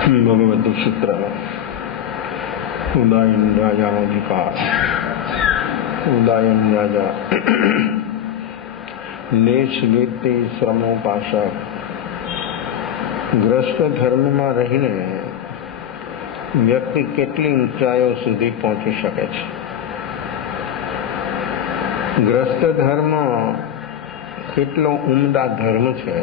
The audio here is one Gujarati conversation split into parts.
भगवतु सूत्र उदायन राजाधिकार उदायन राजा देश व्यक्ति श्रमोपासक ગ્રસ્ત ધર્મમાં રહીને વ્યક્તિ કેટલી ઊંચાઈઓ સુધી પહોંચી શકે છે. ગ્રસ્ત ધર્મ કેટલો ઉમદા ધર્મ છે.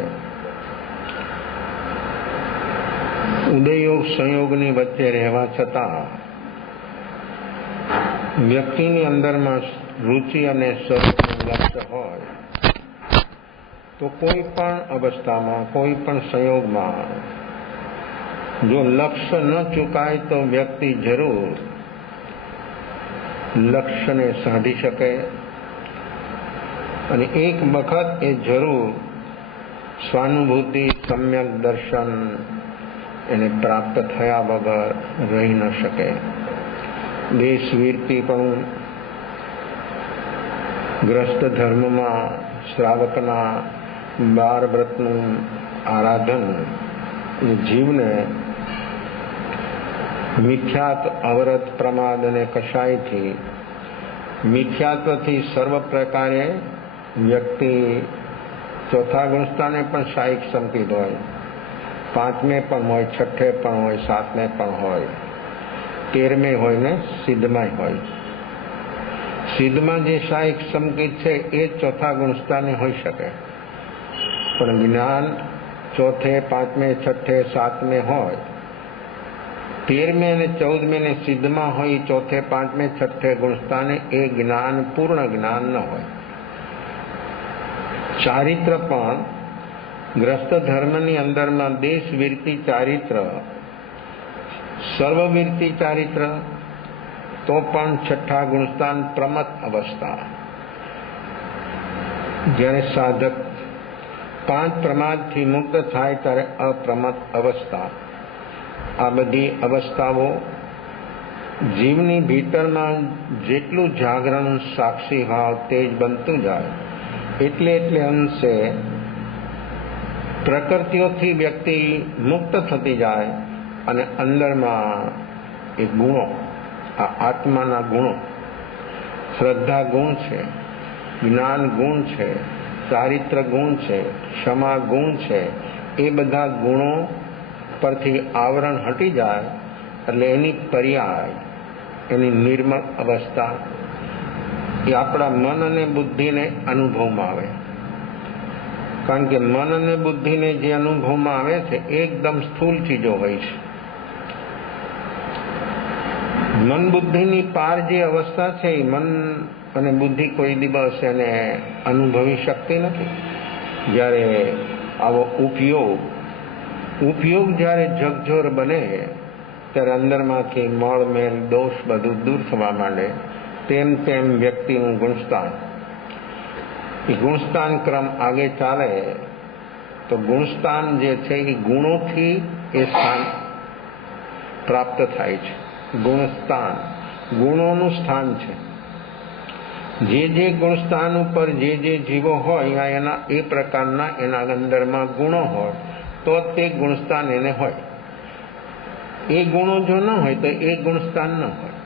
ઉદયયોગ સંયોગની વચ્ચે રહેવા છતાં વ્યક્તિની અંદરમાં રુચિ અને સ્વરૂપનું લક્ષ્ય હોય તો કોઈ પણ અવસ્થામાં કોઈ પણ સંયોગમાં જો લક્ષ્ય ન ચૂકાય તો વ્યક્તિ જરૂર લક્ષ્યને સાધી શકે અને એક વખત એ જરૂર સ્વાનુભૂતિ સમ્યક દર્શન એને પ્રાપ્ત થયા વગર રહી ન શકે. દેશવીરતી પણ ગ્રસ્ત ધર્મમાં શ્રાવકના 12 વ્રતનું આરાધન એ જીવને મિથ્યાત્વ અવરત પ્રમાદ અને કશાયથી મિથ્યાત્વથી સર્વ પ્રકારે વ્યક્તિ ચોથા ગુણસ્થાને પણ શાયિક સંકેત હોય, 5મે પણ હોય, 6ઠે પણ હોય, 7મે પણ હોય, 13મે હોય ને સિદ્ધમાં હોય. સિદ્ધમાં જે શાયિક સંકેત છે એ ચોથા ગુણસ્થાને હોઈ શકે, પણ જ્ઞાન 4થે 5મે 6ઠે 7મે હોય, 13મે અને 14મે ને સિદ્ધમાં હોય, 4થે 5મે 6ઠે ગુણસ્થાને એ જ્ઞાન પૂર્ણ જ્ઞાન ન હોય. ચારિત્ર પણ ગ્રસ્ત ધર્મની અંદરમાં દેશવીરતી ચારિત્ર, સર્વવીરતી ચારિત્ર, તો પણ 6ઠા ગુણસ્થાન પ્રમત અવસ્થા. જ્યારે સાધક 5 પ્રમાદથી મુક્ત થાય ત્યારે અપ્રમત અવસ્થા. આ બધી અવસ્થાઓ જીવની ભીતરમાં જેટલું જાગરણ સાક્ષી ભાવ તેજ બનતું જાય એટલે અંશે પ્રકૃતિઓથી વ્યક્તિ મુક્ત થતી જાય અને અંદરમાં એ ગુણો, આ આત્માના ગુણો, શ્રદ્ધા ગુણ છે, જ્ઞાન ગુણ છે, ચારિત્ર ગુણ છે, ક્ષમા ગુણ છે, એ બધા ગુણો પરથી આવરણ હટી જાય એટલે એની પર્યાય, એની નિર્મળ અવસ્થા એ આપણા મન અને બુદ્ધિને અનુભવમાં આવે. કારણ કે મન અને બુદ્ધિને જે અનુભવમાં આવે છે એકદમ સ્થૂલ ચીજો હોય છે. મન બુદ્ધિની પાર જે અવસ્થા છે એ મન અને બુદ્ધિ કોઈ દિવસ એને અનુભવી શકતી નથી. જ્યારે આવો ઉપયોગ જ્યારે જગજોર બને ત્યારે અંદરમાંથી મળ મેલ દોષ બધું દૂર થવા માંડે. તેમ તેમ વ્યક્તિનું ગુણસ્થાન, એ ગુણસ્થાન ક્રમ આગે ચાલે તો ગુણસ્થાન જે છે એ ગુણોથી એ સ્થાન પ્રાપ્ત થાય છે. ગુણસ્થાન ગુણોનું સ્થાન છે. જે ગુણસ્થાન ઉપર જે જીવો હોય એના એ પ્રકારના એના અંદરમાં ગુણો હોય તો તે ગુણસ્થાન એને હોય. એ ગુણો જો ન હોય તો એ ગુણસ્થાન ન હોય.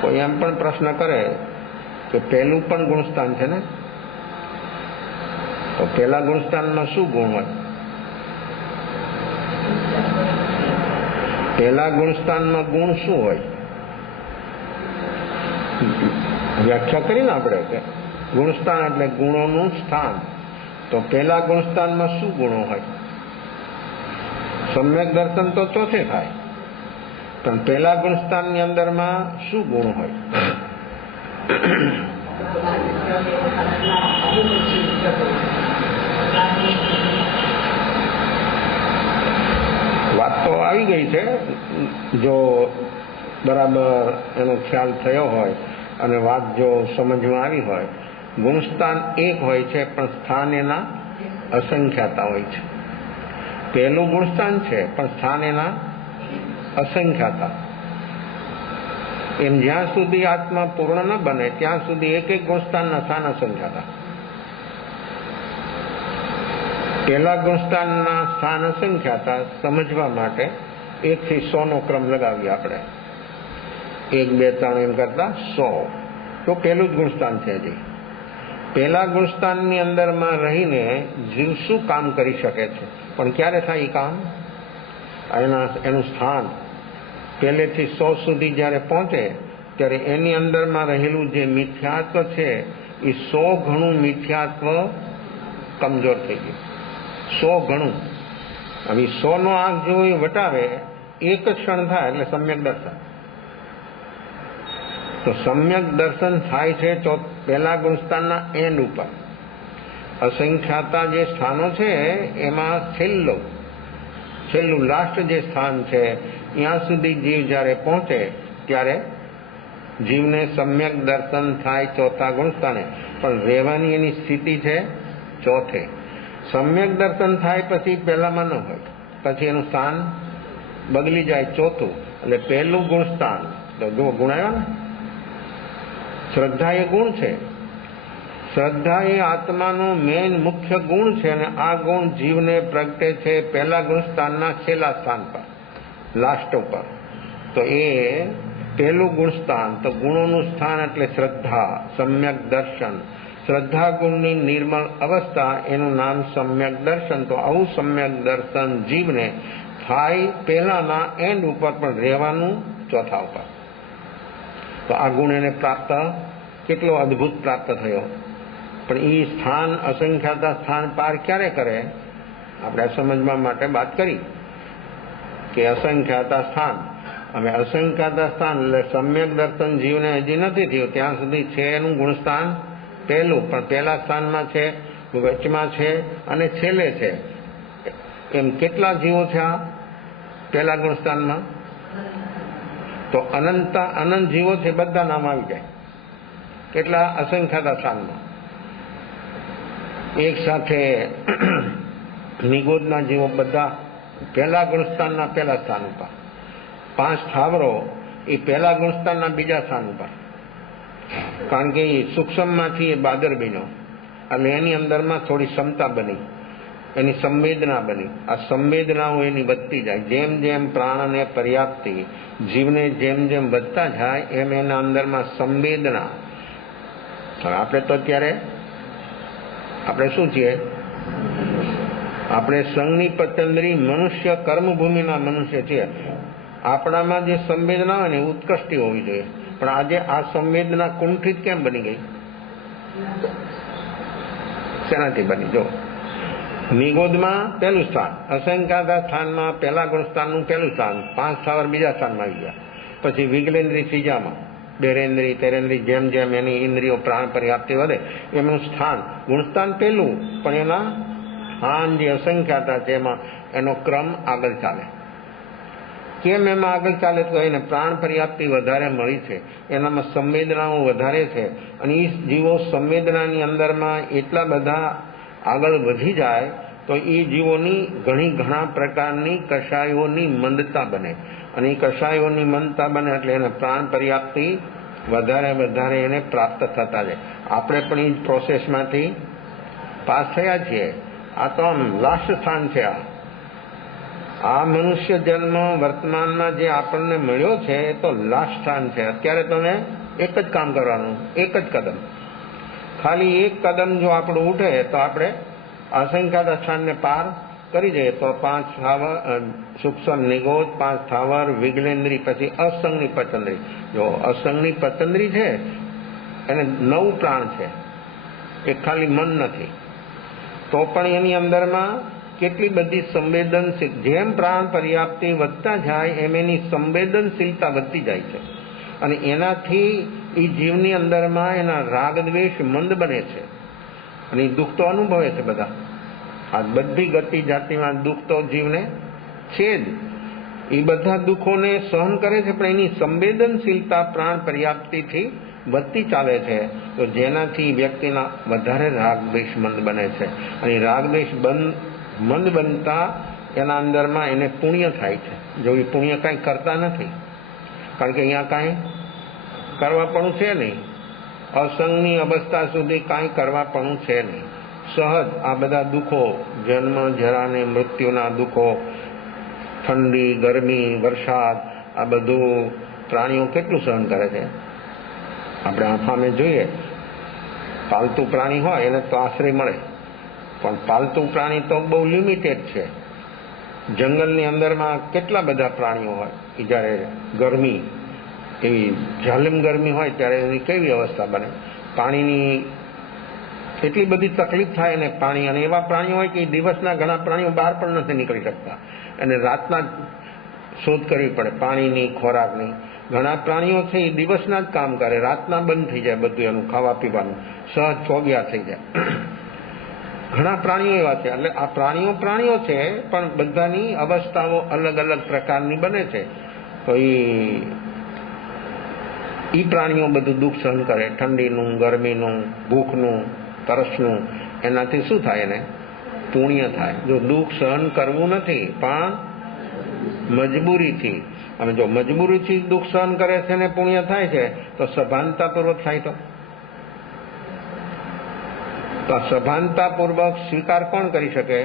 કોઈ એમ પણ પ્રશ્ન કરે કે પહેલું પણ ગુણસ્થાન છે ને, તો પહેલા ગુણસ્થાનમાં શું ગુણ હોય? પહેલા ગુણસ્થાનમાં ગુણ શું હોય? વ્યાખ્યા કરીને આપણે કે ગુણસ્થાન એટલે ગુણોનું સ્થાન. તો પહેલા ગુણસ્થાનમાં શું ગુણો હોય? સમ્યક દર્શન તો 4થે થાય, પણ પહેલા ગુણસ્થાનની અંદરમાં શું ગુણ હોય? વાત તો આવી ગઈ છે. જો બરાબર એનો ખ્યાલ થયો હોય અને વાત જો સમજમાં આવી હોય, ગુણસ્થાન એક હોય છે પણ સ્થાન એના અસંખ્યાતા હોય છે. પહેલું ગુણસ્થાન છે પણ સ્થાન એના અસંખ્યાતા. એમ જ્યાં સુધી આત્મા પૂર્ણ ન બને ત્યાં સુધી એક ગુણસ્થાનના સ્થાન અસંખ્યાતા. પહેલા ગુણસ્થાનના સ્થાન અસંખ્યાતા સમજવા માટે 1 થી 100 નો ક્રમ લગાવીએ આપણે. 1, 2, 3 એમ કરતા 100. તો પહેલું જ ગુણસ્થાન છે. હજી પહેલા ગુણસ્થાનની અંદરમાં રહીને જીવ શું કામ કરી શકે છે, પણ ક્યારે થાય એ કામ? એનું સ્થાન પહેલેથી 100 સુધી જ્યારે પહોંચે ત્યારે એની અંદરમાં રહેલું જે મિથ્યાત્વ છે એ 100 ગણું મિથ્યાત્વ કમજોર થઈ ગયું. 100 ગણું. હવે 100 નો આંખ જો એ વટાવે એક જ ક્ષણ થાય એટલે સમ્યક દર્શન. તો સમ્યક દર્શન થાય છે તો પહેલા ગુણસ્થાનના એન્ડ ઉપર. અસંખ્યાતા જે સ્થાનો છે એમાં છેલ્લું લાસ્ટ જે સ્થાન છે ત્યાં સુધી જીવ જ્યારે પહોંચે ત્યારે જીવને સમ્યક દર્શન થાય ચોથા ગુણસ્થાને, પણ રહેવાની એની સ્થિતિ છે ચોથે. સમ્યક દર્શન થાય પછી પહેલામાં ન હોય, પછી એનું સ્થાન બદલી જાય ચોથું. એટલે પહેલું ગુણસ્થાન તો જો ગુણ આવ્યા ને, શ્રદ્ધા એ ગુણ છે. શ્રદ્ધા એ આત્માનો મેન મુખ્ય ગુણ છે અને આ ગુણ જીવને પ્રગટે છે પહેલા ગુણસ્થાનના છેલ્લા સ્થાન પર, લાસ્ટ ઉપર. તો એ પહેલું ગુણસ્થાન, તો ગુણોનું સ્થાન એટલે શ્રદ્ધા, સમ્યક દર્શન. શ્રદ્ધા ગુણની નિર્મળ અવસ્થા, એનું નામ સમ્યક દર્શન. તો આવું સમ્યક દર્શન જીવને થાય પહેલાના એન્ડ ઉપર, પણ રહેવાનું ચોથા ઉપર. તો આ ગુણ એને પ્રાપ્ત, કેટલો અદ્ભુત પ્રાપ્ત થયો. પણ એ સ્થાન અસંખ્યાતા સ્થાન પાર ક્યારે કરે? આપણે સમજવા માટે વાત કરી કે અસંખ્યાતા સ્થાન. હવે અસંખ્યાતા સ્થાન એટલે સમ્યક દર્શન જીવને હજી નથી થયું ત્યાં સુધી છે એનું ગુણસ્થાન પહેલું, પણ પહેલા સ્થાનમાં છે, વચમાં છે અને છેલ્લે છે. એમ કેટલા જીવો છે આ પહેલા ગુણસ્થાનમાં? તો અનંત જીવો છે, બધા નામ આવી જાય. કેટલા? અસંખ્યાતા સ્થાનમાં. એક સાથે નિગોદના જીવો બધા પહેલા ગુણસ્થાનના પહેલા સ્થાન ઉપર. 5 સ્થાવરો એ પહેલા ગુણસ્થાનના બીજા સ્થાન ઉપર, કારણ કે એ સૂક્ષ્મમાંથી એ બાદર બન્યો એટલે એની અંદરમાં થોડી ક્ષમતા બની, એની સંવેદના બની. આ સંવેદનાઓ એની વધતી જાય. જેમ જેમ પ્રાણને પર્યાપ્તિ જીવને જેમ જેમ વધતા જાય એમ એના અંદરમાં સંવેદના. હવે આપણે તો અત્યારે આપણે શું છીએ? આપણે સંઘની પતંદરી મનુષ્ય, કર્મભૂમિના મનુષ્ય છીએ. આપણામાં જે સંવેદના હોય ને ઉત્કૃષ્ટી હોવી જોઈએ, પણ આજે આ સંવેદના કુંઠિત કેમ બની ગઈ? શેનાથી બની? જો નિગોદમાં પહેલું સ્થાન, અસંખ્યાતા સ્થાનમાં પહેલા ગુણસ્થાનનું પહેલું સ્થાન, 5 સ્થાવર બીજા સ્થાનમાં આવી ગયા. પછી વિગલેન્દ્રી ત્રીજામાં, બેરેન્દ્રી તેરેન્દ્રી, જેમ જેમ એની ઇન્દ્રિયો પ્રાણ પર્યાપ્તિ વધે એમનું સ્થાન ગુણસ્થાન પહેલું, પણ એના સ્થાન જે અસંખ્યાતા છે એમાં એનો ક્રમ આગળ ચાલે. કેમ એમાં આગળ ચાલે? તો એને પ્રાણ પર્યાપ્તિ વધારે મળી છે, એનામાં સંવેદનાઓ વધારે છે અને એ જીવો સંવેદનાની અંદરમાં એટલા બધા આગળ વધી જાય તો એ જીવોની ઘણા પ્રકારની કશાયોની મંદતા બને અને એ કશાયોની મંદતા બને એટલે એને પ્રાણ પર્યાપ્તિ વધારે એને પ્રાપ્ત થતા જાય. આપણે પણ એ પ્રોસેસમાંથી પાસ થયા છીએ. આ તો આમ લાસ્ટ સ્થાન છે. આ મનુષ્ય જન્મ વર્તમાનમાં જે આપણને મળ્યો છે એ તો લાસ્ટ સ્થાન છે. અત્યારે તમે એક જ કામ કરવાનું, એક જ કદમ, ખાલી એક કદમ જો આપણું ઉઠે તો આપણે અસંખ્યાતા સ્થાનને પાર કરી જઈએ. તો 5 સ્થાવર સૂક્ષ્મ નિગોદ, 5 સ્થાવર વિગલેન્દ્રી, પછી અસંગની પતંદ્રી. જો અસંગની પતંદ્રી છે એને 9 પ્રાણ છે, એ ખાલી મન નથી. તો પણ એની અંદરમાં કેટલી બધી સંવેદનશીલ, જેમ પ્રાણ પર્યાપ્તિ વધતા જાય એમ એની સંવેદનશીલતા વધતી જાય છે અને એનાથી એ જીવની અંદરમાં એના રાગ દ્વેષ મંદ બને છે અને એ દુઃખ તો અનુભવે છે. બધા આ બધી ગતિ જાતિમાં દુઃખ તો જીવને છે જ. એ બધા દુઃખોને સહન કરે છે, પણ એની સંવેદનશીલતા પ્રાણ પર્યાપ્તિથી વધતી ચાલે છે. તો જેનાથી વ્યક્તિના વધારે રાગ દ્વેષ મંદ બને છે અને રાગ દ્વેષ મંદ બનતા એના અંદરમાં એને પુણ્ય થાય છે. જો એ પુણ્ય કાંઈ કરતા નથી, કારણ કે અહીંયા કાંઈ કરવાપણું છે નહીં. અસંગની અવસ્થા સુધી કાંઈ કરવાપણું છે નહીં. સહજ આ બધા દુઃખો, જન્મ જરા ને મૃત્યુના દુઃખો, ઠંડી, ગરમી, વરસાદ, આ બધું પ્રાણીઓ કેટલું સહન કરે છે. આપણે આંખામે જોઈએ, પાલતુ પ્રાણી હોય એને તો આશ્રય મળે, પણ પાલતુ પ્રાણી તો બહુ લિમિટેડ છે. જંગલની અંદરમાં કેટલા બધા પ્રાણીઓ હોય કે જ્યારે ગરમી, એવી ઝાલિમ ગરમી હોય ત્યારે એની કેવી અવસ્થા બને, પાણીની એટલી બધી તકલીફ થાય ને પાણી. અને એવા પ્રાણીઓ હોય કે દિવસના ઘણા પ્રાણીઓ બહાર પણ નથી નીકળી શકતા અને રાતના શોધ કરવી પડે પાણીની, ખોરાકની. ઘણા પ્રાણીઓ છે એ દિવસના જ કામ કરે, રાતના બંધ થઈ જાય બધું એનું ખાવા પીવાનું, સહજ ચોગ્યા થઈ જાય. ઘણા પ્રાણીઓ એવા છે. એટલે આ પ્રાણીઓ છે, પણ બધાની અવસ્થાઓ અલગ અલગ પ્રકારની બને છે. તો એ પ્રાણીઓ બધું દુઃખ સહન કરે, ઠંડીનું, ગરમીનું, ભૂખનું, તરસનું. એનાથી શું થાય? એને પુણ્ય થાય. જો દુઃખ સહન કરવું નથી પણ મજબૂરીથી, અને જો મજબૂરીથી દુઃખ સહન કરે છે ને પુણ્ય થાય છે, તો સભાનતાપૂર્વક થાય. તો સભાનતાપૂર્વક સ્વીકાર કોણ કરી શકે?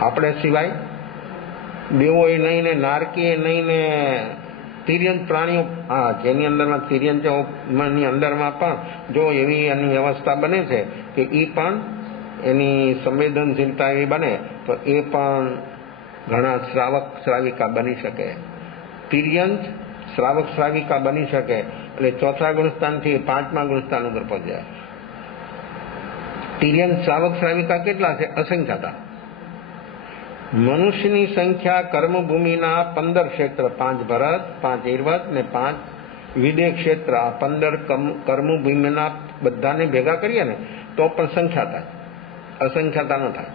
આપણે સિવાય દેવોએ નહીં ને નારકીએ નહીં ને તિર્યંત પ્રાણીઓ. હા, જેની અંદરમાં તિર્યંતની અંદરમાં પણ જો એવી એની વ્યવસ્થા બને છે કે એ પણ એની સંવેદનશીલતા એવી બને તો એ પણ ઘણા શ્રાવક શ્રાવિકા બની શકે. તિર્યંત શ્રાવક શ્રાવિકા બની શકે. એટલે ચોથા ગુણસ્થાનથી પાંચમા ગુણસ્થાન ઉપર પહોંચ્યા. તિર્યંત શ્રાવક શ્રાવિકા કેટલા છે? અસંખ્યાતા. મનુષ્યની સંખ્યા કર્મભૂમિના 15 ક્ષેત્ર, 5 ભરત, 5 ઈર્વત ને 5 વિદેહ ક્ષેત્ર, આ 15 કર્મભૂમિના બધાને ભેગા કરીએ ને તો પણ સંખ્યા થાય, અસંખ્યાતા ન થાય.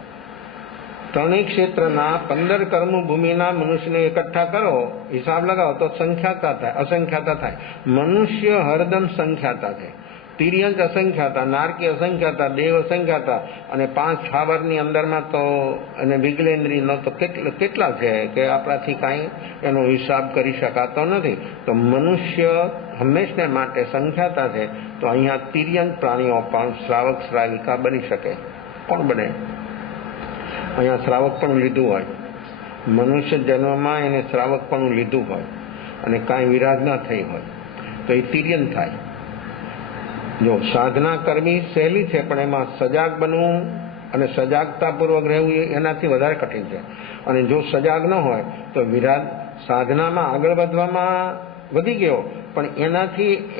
ત્રણેય ક્ષેત્રના 15 કર્મભૂમિના મનુષ્યને એકઠા કરો, હિસાબ લગાવો તો સંખ્યાતા થાય, અસંખ્યાતા થાય. મનુષ્ય હરદમ સંખ્યાતા છે. તિર્યંત અસંખ્યાતા, નારકી અસંખ્યાતા, દેવ અસંખ્યાતા, અને 5 સ્થાવરની અંદરમાં તો અને વિગલેન્દ્રીનો તો કેટલા છે કે આપણાથી કાંઈ એનો હિસાબ કરી શકાતો નથી. તો મનુષ્ય હંમેશને માટે સંખ્યાતા છે. તો અહીંયા તિર્યંત પ્રાણીઓ પણ શ્રાવક શ્રાવિકા બની શકે. કોણ બને? અહીંયા શ્રાવક પણ લીધું હોય, મનુષ્ય જન્મમાં એને શ્રાવક પણ લીધું હોય અને કાંઈ વિરાધના થઈ હોય તો એ તિર્યંત થાય. જો સાધના કરવી સહેલી છે, પણ એમાં સજાગ બનવું અને સજાગતાપૂર્વક રહેવું એનાથી વધારે કઠિન છે. અને જો સજાગ ન હોય તો સાધનામાં આગળ વધવામાં વધી ગયો, પણ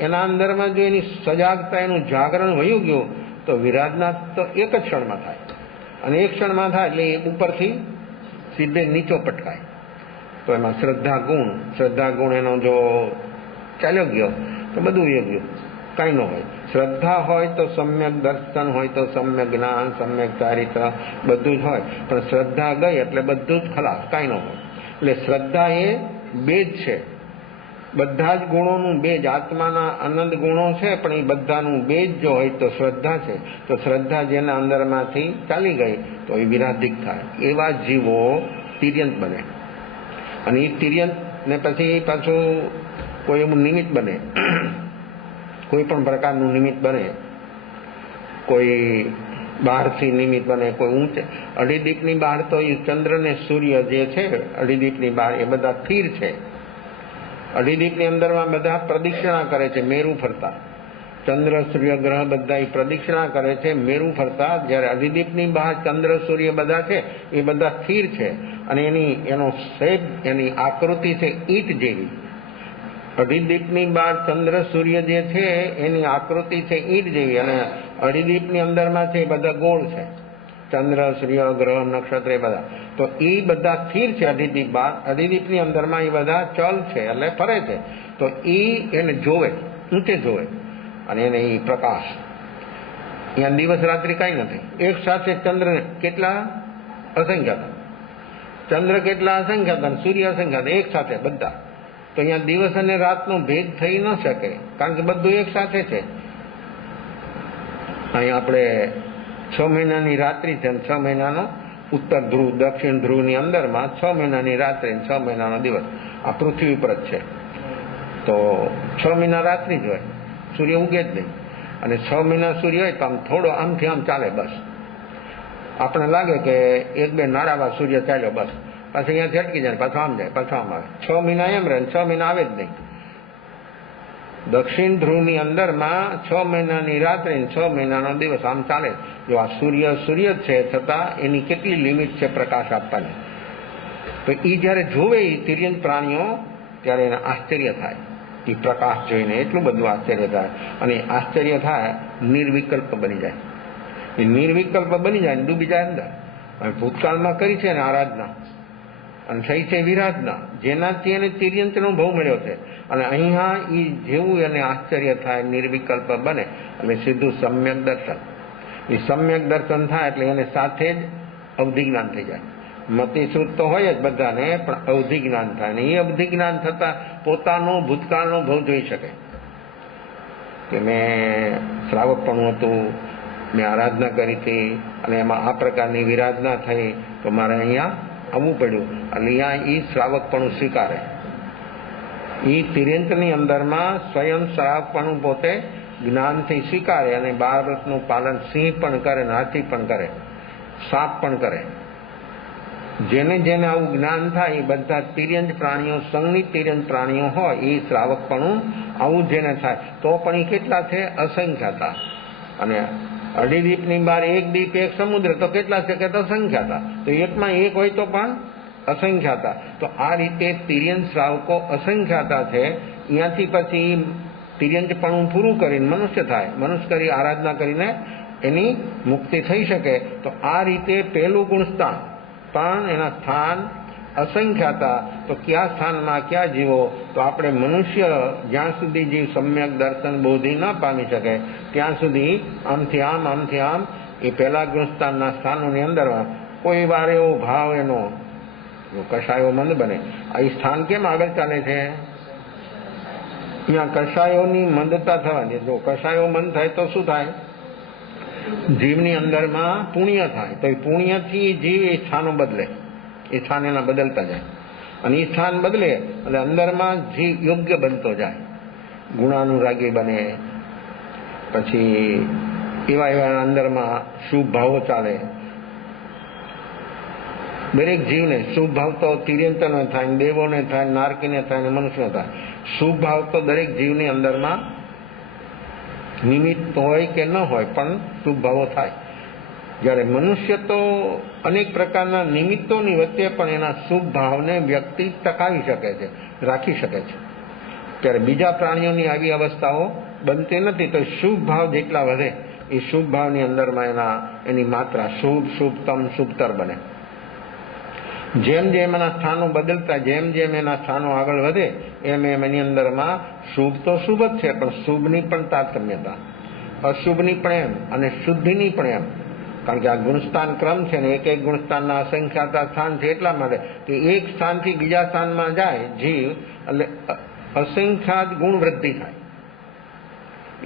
એના અંદરમાં જો એની સજાગતા, એનું જાગરણ વયું ગયું તો વિરાધના તો એક જ ક્ષણમાં થાય. અને એક ક્ષણમાં થાય એટલે એ ઉપરથી સીધે નીચો પટકાય. તો એમાં શ્રદ્ધા ગુણ એનો જો ચાલ્યો ગયો તો બધું યોગ્ય કાંઈ ન હોય. શ્રદ્ધા હોય તો સમ્યક દર્શન હોય, તો સમ્યક જ્ઞાન, સમ્યક ચારિત્ર બધું જ હોય. પણ શ્રદ્ધા ગઈ એટલે બધું જ ખલાસ, કાંઈ ન હોય. એટલે શ્રદ્ધા એ બેજ છે, બધા જ ગુણોનું બેજ. આત્માના અનંત ગુણો છે, પણ એ બધાનું બેજ જો હોય તો શ્રદ્ધા છે. તો શ્રદ્ધા જેના અંદરમાંથી ચાલી ગઈ તો એ વિરાધિક થાય. એવા જીવો તિર્યંત બને. અને એ તિર્યંત ને પછી પાછું કોઈ એવું નિમિત્ત બને, કોઈ પણ પ્રકારનું નિમિત્ત બને, કોઈ બહારથી નિમિત્ત બને, કોઈ ઊંચે અઢીદીપની બહાર તો એ ચંદ્ર ને સૂર્ય જે છે અઢીદીપની બહાર એ બધા સ્થિર છે. અઢીદીપની અંદરમાં બધા પ્રદક્ષિણા કરે છે મેરુ ફરતા. ચંદ્ર સૂર્ય ગ્રહ બધા એ પ્રદક્ષિણા કરે છે મેરુ ફરતા. જ્યારે અઢીદીપની બહાર ચંદ્ર સૂર્ય બધા છે એ બધા સ્થિર છે. અને એનો શેપ, એની આકૃતિ છે ઈંટ જેવી. અઢીદીપની બહાર ચંદ્ર સૂર્ય જે છે એની આકૃતિ છે ઈંટ જેવી, અને અઢીદીપની અંદરમાં છે એ બધા ગોળ છે. ચંદ્ર સૂર્ય ગ્રહ નક્ષત્ર એ બધા તો એ બધા સ્થિર છે. અઢીદીપની અંદરમાં એ બધા ચલ છે, એટલે ફરે છે. તો એને જોવે, ઊંચે જોવે, અને એને એ પ્રકાશ. અહીંયા દિવસ રાત્રિ કાંઈ નથી. એક સાથે ચંદ્ર કેટલા? અસંખ્યાતા. ચંદ્ર કેટલા? અસંખ્યાતા. સૂર્ય અસંખ્યાતા, એક સાથે બધા. તો અહીંયા દિવસ અને રાતનો ભેદ થઈ ન શકે, કારણ કે બધું એક સાથે છે. અહીંયા આપણે 6 મહિનાની રાત્રિ છે અને 6 મહિનાનો ઉત્તર ધ્રુવ, દક્ષિણ ધ્રુવની અંદરમાં 6 મહિનાની રાત્રિ, 6 મહિનાનો દિવસ. આ પૃથ્વી ઉપર જ છે. તો 6 મહિના રાત્રિ જ હોય, સૂર્ય ઉગે જ નહીં. અને 6 મહિના સૂર્ય હોય તો આમ થોડો આમથી આમ ચાલે, બસ આપણે લાગે કે 1-2 નાળાવા સૂર્ય ચાલ્યો, બસ પાછું અહીંયાથી અટકી જાય, પાછો આમ જાય, પાછો આમ આવે. 6 મહિના એમ રહે, 6 મહિના આવે જ નહીં. દક્ષિણ ધ્રુવની અંદરમાં 6 મહિનાની રાત્રિ 6 મહિનાનો દિવસ આમ ચાલે. જો આ સૂર્ય છે છતાં એની કેટલી લિમિટ છે પ્રકાશ આપવાની. તો એ જ્યારે જોવે એ તિર્યંત પ્રાણીઓ ત્યારે એને આશ્ચર્ય થાય. એ પ્રકાશ જોઈને એટલું બધું આશ્ચર્ય થાય, અને આશ્ચર્ય થાય નિર્વિકલ્પ બની જાય. એ નિર્વિકલ્પ બની જાય ને ડૂબી જાય અંદર. હવે ભૂતકાળમાં કરી છે ને આરાધના, અને થઈ છે વિરાધના, જેનાથી એને તિર્યંતનો ભાવ મળ્યો છે. અને અહીંયા એ જેવું એને આશ્ચર્ય થાય, નિર્વિકલ્પ બને એટલે સીધું સમ્યક દર્શન. એ સમ્યક દર્શન થાય એટલે એને સાથે જ અવધિ જ્ઞાન થઈ જાય. મતિશ્રુત તો હોય જ બધાને, પણ અવધિ જ્ઞાન થાય. ને એ અવધિ જ્ઞાન થતાં પોતાનો ભૂતકાળનો ભાવ જોઈ શકે કે મેં શ્રાવકપણું હતું, મેં આરાધના કરી હતી, અને એમાં આ પ્રકારની વિરાધના થઈ, તો મારે અહીંયા આવવું પડ્યું. અને અહીંયા એ શ્રાવકપણું સ્વીકારે. એ તિર્યંતની અંદરમાં સ્વયં શ્રાવકપણું પોતે જ્ઞાનથી સ્વીકારે, અને 12 વર્ષનું પાલન સિંહ પણ કરે, હાથી પણ કરે, સાપ પણ કરે. જેને જેને આવું જ્ઞાન થાય એ બધા તિર્યંત પ્રાણીઓ, સંગની તિર્યંત પ્રાણીઓ હોય એ શ્રાવકપણું આવું જેને થાય તો પણ એ કેટલા છે? અસંખ્યાતા. અને અઢી દીપની બહાર એક દીપ એક સમુદ્ર, તો કેટલા છે કે અસંખ્યાતા. તો એકમાં એક હોય તો પણ અસંખ્યાતા. તો આ રીતે તિર્યંત શ્રાવકો અસંખ્યાતા છે. અહીંયાથી પછી તિર્યંતપણું પૂરું કરીને મનુષ્ય થાય. મનુષ્ય કરી આરાધના કરીને એની મુક્તિ થઈ શકે. તો આ રીતે પહેલું ગુણસ્થાન, પણ એના સ્થાન અસંખ્યાતા. તો કયા સ્થાનમાં કયા જીવો? તો આપણે મનુષ્ય જ્યાં સુધી જીવ સમ્યક દર્શન બોધિ ન પામી શકે ત્યાં સુધી આમથી આમ આમથી આમ એ પહેલા ગુણસ્થાનના સ્થાનોની અંદરમાં કોઈ વાર એવો ભાવ એનો કષાયો મંદ બને. આ સ્થાન કેમ આગળ ચાલે છે? અહીંયા કષાયોની મંદતા થવાની. જો કષાયો મંદ થાય તો શું થાય? જીવની અંદરમાં પુણ્ય થાય. તો એ પુણ્યથી જીવ એ સ્થાનો બદલે, એ સ્થાન એના બદલતા જાય. અને એ સ્થાન બદલે એટલે અંદરમાં જીવ યોગ્ય બનતો જાય, ગુણાનુરાગી બને. પછી એવા એવા અંદરમાં શુભ ભાવો ચાલે. દરેક જીવને શુભ ભાવ તો તિર્યંતનો થાય, દેવોને થાય, નારકીને થાય, ને મનુષ્યને થાય. શુભ ભાવ તો દરેક જીવની અંદરમાં નિમિત્ત હોય કે ન હોય પણ શુભ ભાવો થાય. જ્યારે મનુષ્ય તો અનેક પ્રકારના નિમિત્તોની વચ્ચે પણ એના શુભ ભાવને વ્યક્તિ ટકાવી શકે છે, રાખી શકે છે. ત્યારે બીજા પ્રાણીઓની આવી અવસ્થાઓ બનતી નથી. તો શુભ ભાવ જેટલા વધે એ શુભ ભાવની અંદરમાં એની માત્રા શુભ, શુભતમ, શુભતર બને. જેમ જેમ એના સ્થાનો બદલતા, જેમ જેમ એના સ્થાનો આગળ વધે એમ એમ એની અંદરમાં શુભ તો શુભ જ છે, પણ શુભની પણ તારતમ્યતા, અશુભની પણ એમ, અને શુદ્ધિની પણ એમ. કારણ કે આ ગુણસ્થાન ક્રમ છે ને, એક એક ગુણસ્થાનના અસંખ્યાતા સ્થાન છે. એટલા માટે કે એક સ્થાનથી બીજા સ્થાનમાં જાય જીવ એટલે અસંખ્યાત ગુણ વૃદ્ધિ થાય.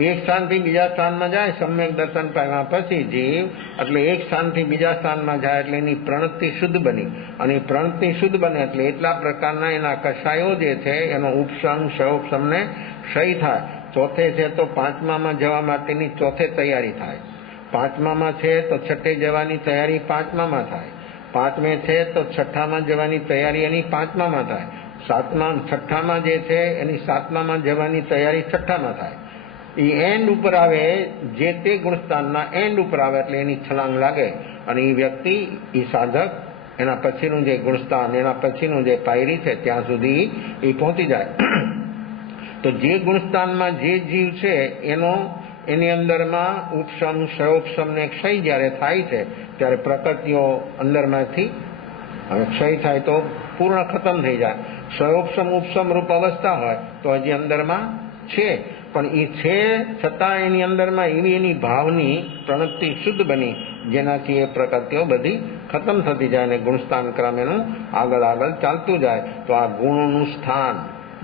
એક સ્થાનથી બીજા સ્થાનમાં જાય સમ્યક દર્શન પામ્યા પછી જીવ, એટલે એક સ્થાનથી બીજા સ્થાનમાં જાય એટલે એની પ્રણતિ શુદ્ધ બની. અને પ્રણતિ શુદ્ધ બને એટલે એટલા પ્રકારના એના કષાયો જે છે એનો ઉપસંગ ક્ષયોપસમને ક્ષય થાય. ચોથે છે તો પાંચમામાં જવા માટેની ચોથે તૈયારી થાય. પાંચમામાં છે તો છઠ્ઠે જવાની તૈયારી પાંચમામાં થાય. પાંચમે છે તો છઠ્ઠામાં જવાની તૈયારી એની પાંચમામાં થાય. છઠ્ઠામાં જે છે એની સાતમામાં જવાની તૈયારી છઠ્ઠામાં થાય. એ એન્ડ ઉપર આવે, જે તે ગુણસ્થાનના એન્ડ ઉપર આવે એટલે એની છલાંગ લાગે. અને એ વ્યક્તિ, એ સાધક એના પછીનું જે ગુણસ્થાન, એના પછીનું જે પાયરી છે ત્યાં સુધી એ પહોંચી જાય. તો જે ગુણસ્થાનમાં જે જીવ છે એની અંદરમાં ઉપસમ, ક્ષયોપસમ ને ક્ષય જ્યારે થાય છે ત્યારે પ્રકૃતિઓ અંદરમાંથી હવે ક્ષય થાય તો પૂર્ણ ખતમ થઈ જાય. ક્ષયોપસમ ઉપસમ રૂપ અવસ્થા હોય તો હજી અંદરમાં છે, પણ એ છે છતાં એની અંદરમાં એવી એની ભાવની પ્રણતિ શુદ્ધ બની જેનાથી એ પ્રકૃતિઓ બધી ખતમ થતી જાય અને ગુણસ્થાન ક્રમ એનું આગળ આગળ ચાલતું જાય. તો આ ગુણોનું સ્થાન,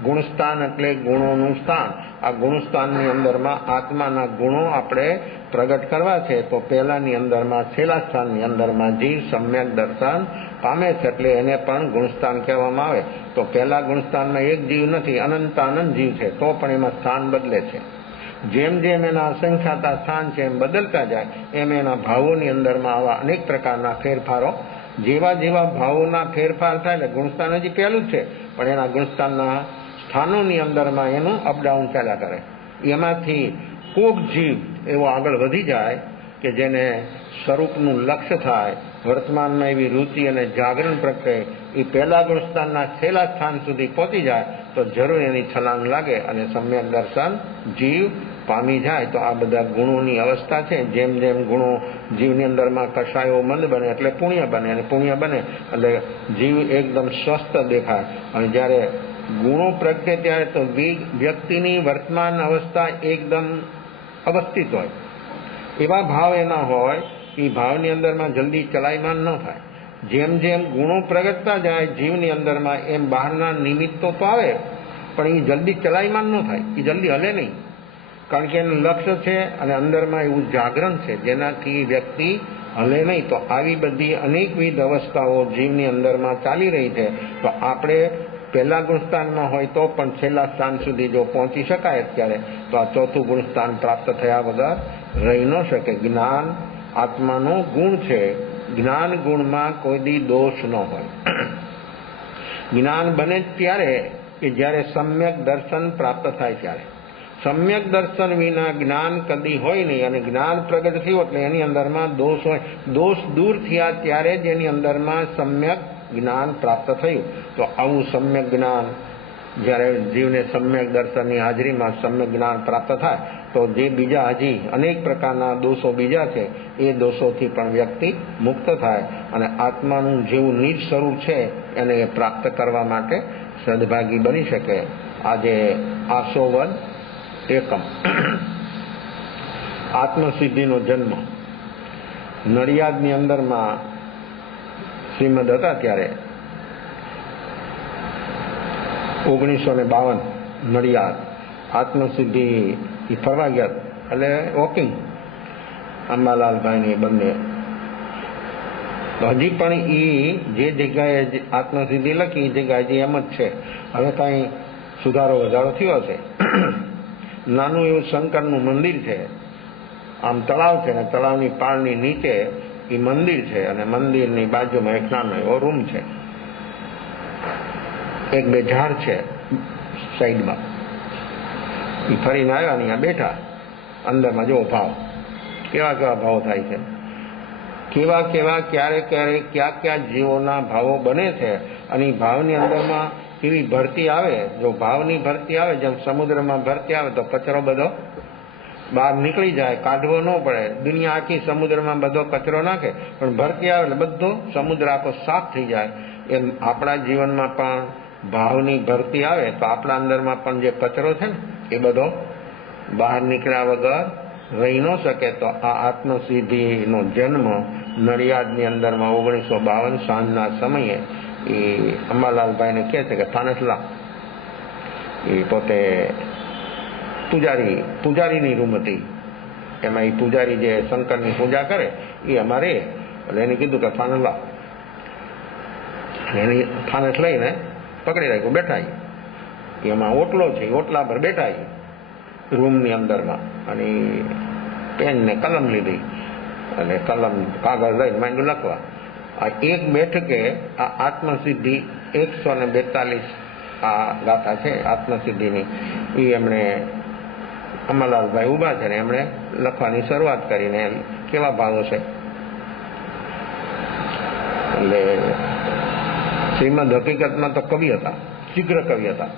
ગુણસ્થાન એટલે ગુણોનું સ્થાન. આ ગુણસ્થાનની અંદરમાં આત્માના ગુણો આપણે પ્રગટ કરવા છે. તો પહેલાની અંદરમાં, છેલ્લા સ્થાનની અંદરમાં જીવ સમ્યક દર્શન પામે છે એટલે એને પણ ગુણસ્થાન કહેવામાં આવે. તો પહેલા ગુણસ્થાનમાં એક જીવ નથી, અનંતાનંદ જીવ છે, તો પણ એમાં સ્થાન બદલે છે. જેમ જેમ એના અસંખ્યાતા સ્થાન છે એમ બદલતા જાય એમ એના ભાવોની અંદરમાં આવા અનેક પ્રકારના ફેરફારો, જેવા જેવા ભાવોના ફેરફાર થાય એટલે ગુણસ્થાન હજી પહેલું જ છે, પણ એના ગુણસ્થાનના સ્થાનોની અંદરમાં એનું અપડાઉન ચાલ્યા કરે. એમાંથી કોક જીવ એવો આગળ વધી જાય કે જેને સ્વરૂપનું લક્ષ્ય થાય, વર્તમાનમાં એવી રુચિ અને જાગરણ પ્રગટે, એ પહેલા ગુણસ્થાનના છેલ્લા સ્થાન સુધી પહોંચી જાય તો જરૂર એની છલાંગ લાગે અને સમ્યક દર્શન જીવ પામી જાય. તો આ બધા ગુણોની અવસ્થા છે. જેમ જેમ ગુણો જીવની અંદરમાં કષાયો મંદ બને એટલે પુણ્ય બને, અને પુણ્ય બને એટલે જીવ એકદમ સ્વસ્થ દેખાય. અને જ્યારે ગુણો પ્રગટે ત્યારે તો વ્યક્તિની વર્તમાન અવસ્થા એકદમ અવસ્થિત હોય, એવા ભાવ એના હોય, એ ભાવની અંદરમાં જલ્દી ચલાયમાન ન થાય. જેમ જેમ ગુણો પ્રગટતા જાય જીવની અંદરમાં એમ બહારના નિમિત્તો તો આવે, પણ એ જલ્દી ચલાયમાન ન થાય, એ જલ્દી હલે નહીં, કારણ કે એનું લક્ષ્ય છે અને અંદરમાં એવું જાગરણ છે જેનાથી વ્યક્તિ હલે નહીં. તો આવી બધી અનેકવિધ અવસ્થાઓ જીવની અંદરમાં ચાલી રહી છે. તો આપણે પહેલા ગુણસ્થાનમાં હોય તો પણ છેલ્લા સ્થાન સુધી જો પહોંચી શકાય અત્યારે, તો આ ચોથું ગુણસ્થાન પ્રાપ્ત થયા વગર રહી ન શકે. જ્ઞાન આત્માનો ગુણ છે, જ્ઞાન ગુણમાં કોઈ દી દોષ ન હોય. જ્ઞાન બને ત્યારે કે જ્યારે સમ્યક દર્શન પ્રાપ્ત થાય ત્યારે. સમ્યક દર્શન વિના જ્ઞાન કદી હોય નહીં, અને જ્ઞાન પ્રગટ થયું એટલે એની અંદરમાં દોષ હોય. દોષ દૂર થયા ત્યારે જ એની અંદરમાં સમ્યક જ્ઞાન પ્રાપ્ત થયું. તો આવું સમ્યક જ્ઞાન જ્યારે જીવને સમ્યક દર્શનની હાજરીમાં સમ્યક જ્ઞાન પ્રાપ્ત થાય તો જે બીજા હજી અનેક પ્રકારના દોષો બીજા છે એ દોષોથી પણ વ્યક્તિ મુક્ત થાય અને આત્માનું જેવું નિજ સ્વરૂપ છે એને પ્રાપ્ત કરવા માટે સદભાગી બની શકે. આજે આસોવદ એકમ આત્મસિદ્ધિનો જન્મ નડિયાદની અંદરમાં શ્રીમદ હતા ત્યારે 1952 નડિયાદ આત્મસિદ્ધિ ફરવા ગયા, એટલે વોકિંગ અંબાલાલભાઈ ને બંને. હજી પણ એ જે જગ્યાએ આત્મસિદ્ધિ લખી એ જગ્યાએ હજી એમ જ છે. હવે કાંઈ સુધારો વધારો થયો છે. નાનું એવું શંકરનું મંદિર છે, આમ તળાવ છે ને તળાવની પાળની નીચે એ મંદિર છે, અને મંદિરની બાજુમાં એક નાનો એવો રૂમ છે, એક બે ઝાડ છે સાઈડમાં. એ ફરીને આવ્યા ને અહીંયા બેઠા, અંદરમાં જો ભાવ કેવા કેવા ભાવો થાય છે, કેવા કેવા ક્યારે ક્યારે ક્યાં ક્યાં જીવોના ભાવો બને છે. અને એ ભાવની અંદરમાં એવી ભરતી આવે, જો ભાવની ભરતી આવે, જેમ સમુદ્રમાં ભરતી આવે તો કચરો બધો બહાર નીકળી જાય, કાઢવો ન પડે. દુનિયા આખી સમુદ્રમાં બધો કચરો નાખે, પણ ભરતી આવે એટલે બધો સમુદ્ર આખો સાફ થઈ જાય. એમ આપણા જીવનમાં પણ ભાવની ભરતી આવે તો આપણા અંદરમાં પણ જે કચરો છે ને એ બધો બહાર નીકળ્યા વગર રહી ન શકે. તો આ આત્મસિદ્ધિનો જન્મ નડિયાદની અંદરમાં 1952 સાંજના સમયે એ અંબાલાલભાઈને કહે છે કે થાનસલા, એ પોતે પૂજારીની રૂમ હતી, એમાં એ પૂજારી જે શંકરની પૂજા કરે એ અમારે, એટલે એને કીધું કે થાનસલા, એની થાનસ લઈને પકડી રાખ્યું, બેઠા. એમાં ઓટલો છે, ઓટલા પર બેઠા રૂમની અંદરમાં, અને પેન ને કલમ લીધી અને કલમ કાગળ લઈને માંડ્યું લખવા. આ એક બેઠકે આ આત્મસિદ્ધિ 142 આ ગાથા છે આત્મસિદ્ધિની, એ એમણે અમરલાલભાઈ ઊભા છે ને એમણે લખવાની શરૂઆત કરીને કેવા ભાવો છે. એટલે શ્રીમદ હકીકતમાં તો કવિ હતા, શીઘ્ર કવિ હતા.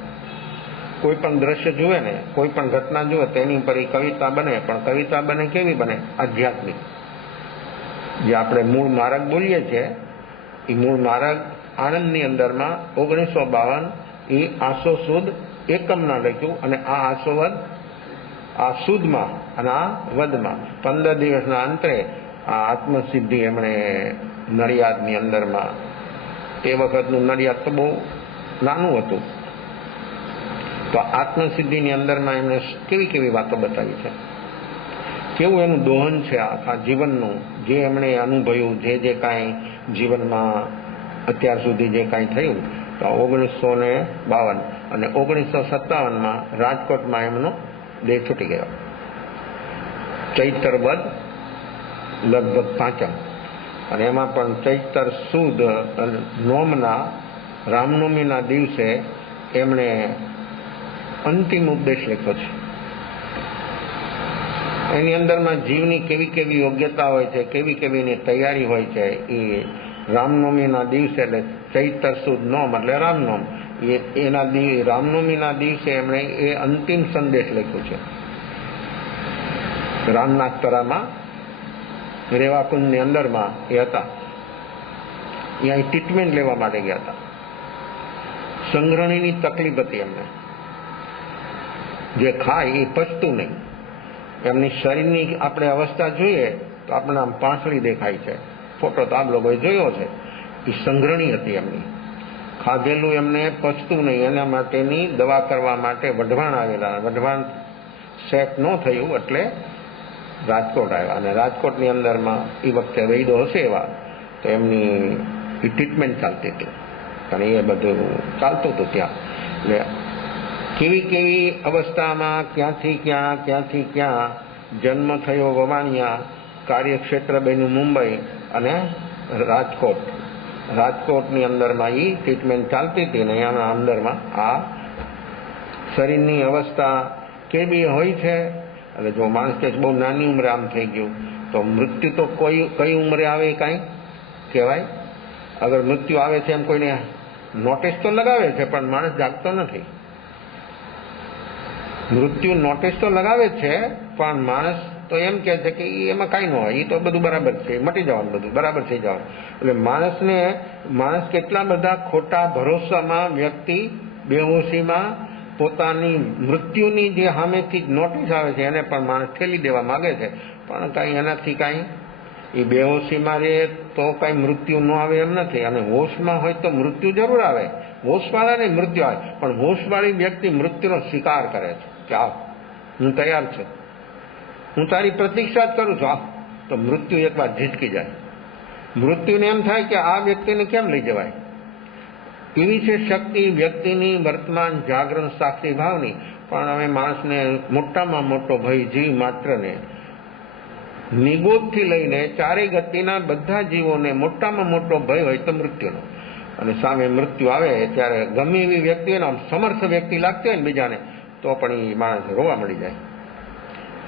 કોઈ પણ દ્રશ્ય જુએ ને, કોઈ પણ ઘટના જુએ તેની ઉપર એ કવિતા બને, પણ કવિતા બને કેવી બને? આધ્યાત્મિક. જે આપણે મૂળ માર્ગ બોલીએ છીએ એ મૂળ માર્ગ આણંદની અંદરમાં 1952 એ આસો સુદ એકમના લખ્યું, અને આ આસોવદ આ સુદમાં અને આ વદમાં 15 દિવસના અંતરે આ આત્મસિદ્ધિ એમણે નડિયાદની અંદરમાં, તે વખતનું નડિયાદ તો બહુ નાનું હતું, તો આત્મસિદ્ધિની અંદરમાં એમણે કેવી કેવી વાતો બતાવી છે, કેવું એનું દોહન છે આખા જીવનનું, જે એમણે અનુભવ્યું, જે કાંઈ જીવનમાં અત્યાર સુધી જે કાંઈ થયું. તો 1952 અને 1957માં રાજકોટમાં એમનો દેહ છૂટી ગયો. ચૈતર વદ લગભગ 5મ, અને એમાં પણ ચૈતર સુદ નોમના રામનવમીના દિવસે એમણે અંતિમ ઉપદેશ લખ્યો છે. એની અંદરમાં જીવની કેવી કેવી યોગ્યતા હોય છે, કેવી કેવીની તૈયારી હોય છે, એ રામનવમીના દિવસે, એટલે ચૈતર સુદ નોમ એટલે રામનોમ, એના રામનવમીના દિવસે એમણે એ અંતિમ સંદેશ લખ્યો છે. રામનાથપરામાં રેવાકુંડની અંદરમાં એ હતા, ત્યાં ટ્રીટમેન્ટ લેવા માટે ગયા હતા. સંગ્રહણીની તકલીફ હતી એમને, જે ખાય એ પચતું નહીં. એમની શરીરની આપણે અવસ્થા જોઈએ તો આપણે આમ પાંસળી દેખાય છે. ફોટો તો આપ લોકોએ જોયો છે. એ સંગ્રહણી હતી એમની, ખાધેલું એમને પચતું નહીં. એના માટેની દવા કરવા માટે વઢવાણ આવેલા. વઢવાણ સેટ ન થયું એટલે રાજકોટ આવ્યા, અને રાજકોટની અંદરમાં એ વખતે વૈદો હશે એવા, તો એમની ટ્રીટમેન્ટ ચાલતી હતી, અને એ બધું ચાલતું હતું ત્યાં. એટલે કેવી કેવી અવસ્થામાં ક્યાંથી ક્યાં જન્મ થયો વવાણિયા, કાર્યક્ષેત્ર બન્યું મુંબઈ, અને રાજકોટની અંદરમાં એ ટ્રીટમેન્ટ ચાલતી હતી. ને એના અંદરમાં આ શરીરની અવસ્થા કેવી હોય છે. એટલે જો માણસ કે બહુ નાની ઉંમરે આમ થઈ ગયું, તો મૃત્યુ તો કઈ ઉંમરે આવે કાંઈ કહેવાય. અગર મૃત્યુ આવે છે એમ કોઈને નોટિસ તો લગાવે છે, પણ માણસ જાગતો નથી. મૃત્યુ નોટિસ તો લગાવે છે, પણ માણસ તો એમ કહે છે કે એમાં કાંઈ ન હોય, એ તો બધું બરાબર છે, મટી જવાનું, બધું બરાબર થઈ જવાનું. એટલે માણસ કેટલા બધા ખોટા ભરોસામાં, વ્યક્તિ બેહોશીમાં, પોતાની મૃત્યુની જે સામેથી નોટિસ આવે છે એને પણ માણસ ઠેલી દેવા માગે છે, પણ કાંઈ એનાથી કાંઈ, એ બેહોશીમાં રહે તો કાંઈ મૃત્યુ ન આવે એમ નથી. અને હોશમાં હોય તો મૃત્યુ જરૂર આવે, હોશવાળાને મૃત્યુ આવે, પણ હોશવાળી વ્યક્તિ મૃત્યુનો સ્વીકાર કરે છે કે આવ, હું તૈયાર છું, હું તારી પ્રતીક્ષા જ કરું છું, આવ. તો મૃત્યુ એકવાર ઝીઝકી જાય. મૃત્યુને એમ થાય કે આ વ્યક્તિને કેમ લઈ જવાય. એવી છે શક્તિ વ્યક્તિની વર્તમાન જાગરણ સાક્ષી ભાવની. પણ હવે માણસને મોટામાં મોટો ભય જીવ માત્રને, નિગોદથી લઈને ચારેય ગતિના બધા જીવોને મોટામાં મોટો ભય હોય તો મૃત્યુનો. અને સામે મૃત્યુ આવે ત્યારે ગમે એવી વ્યક્તિ હોય ને, આમ સમર્થ વ્યક્તિ લાગતી હોય ને બીજાને, તો પણ એ માણસ રોવા મળી જાય,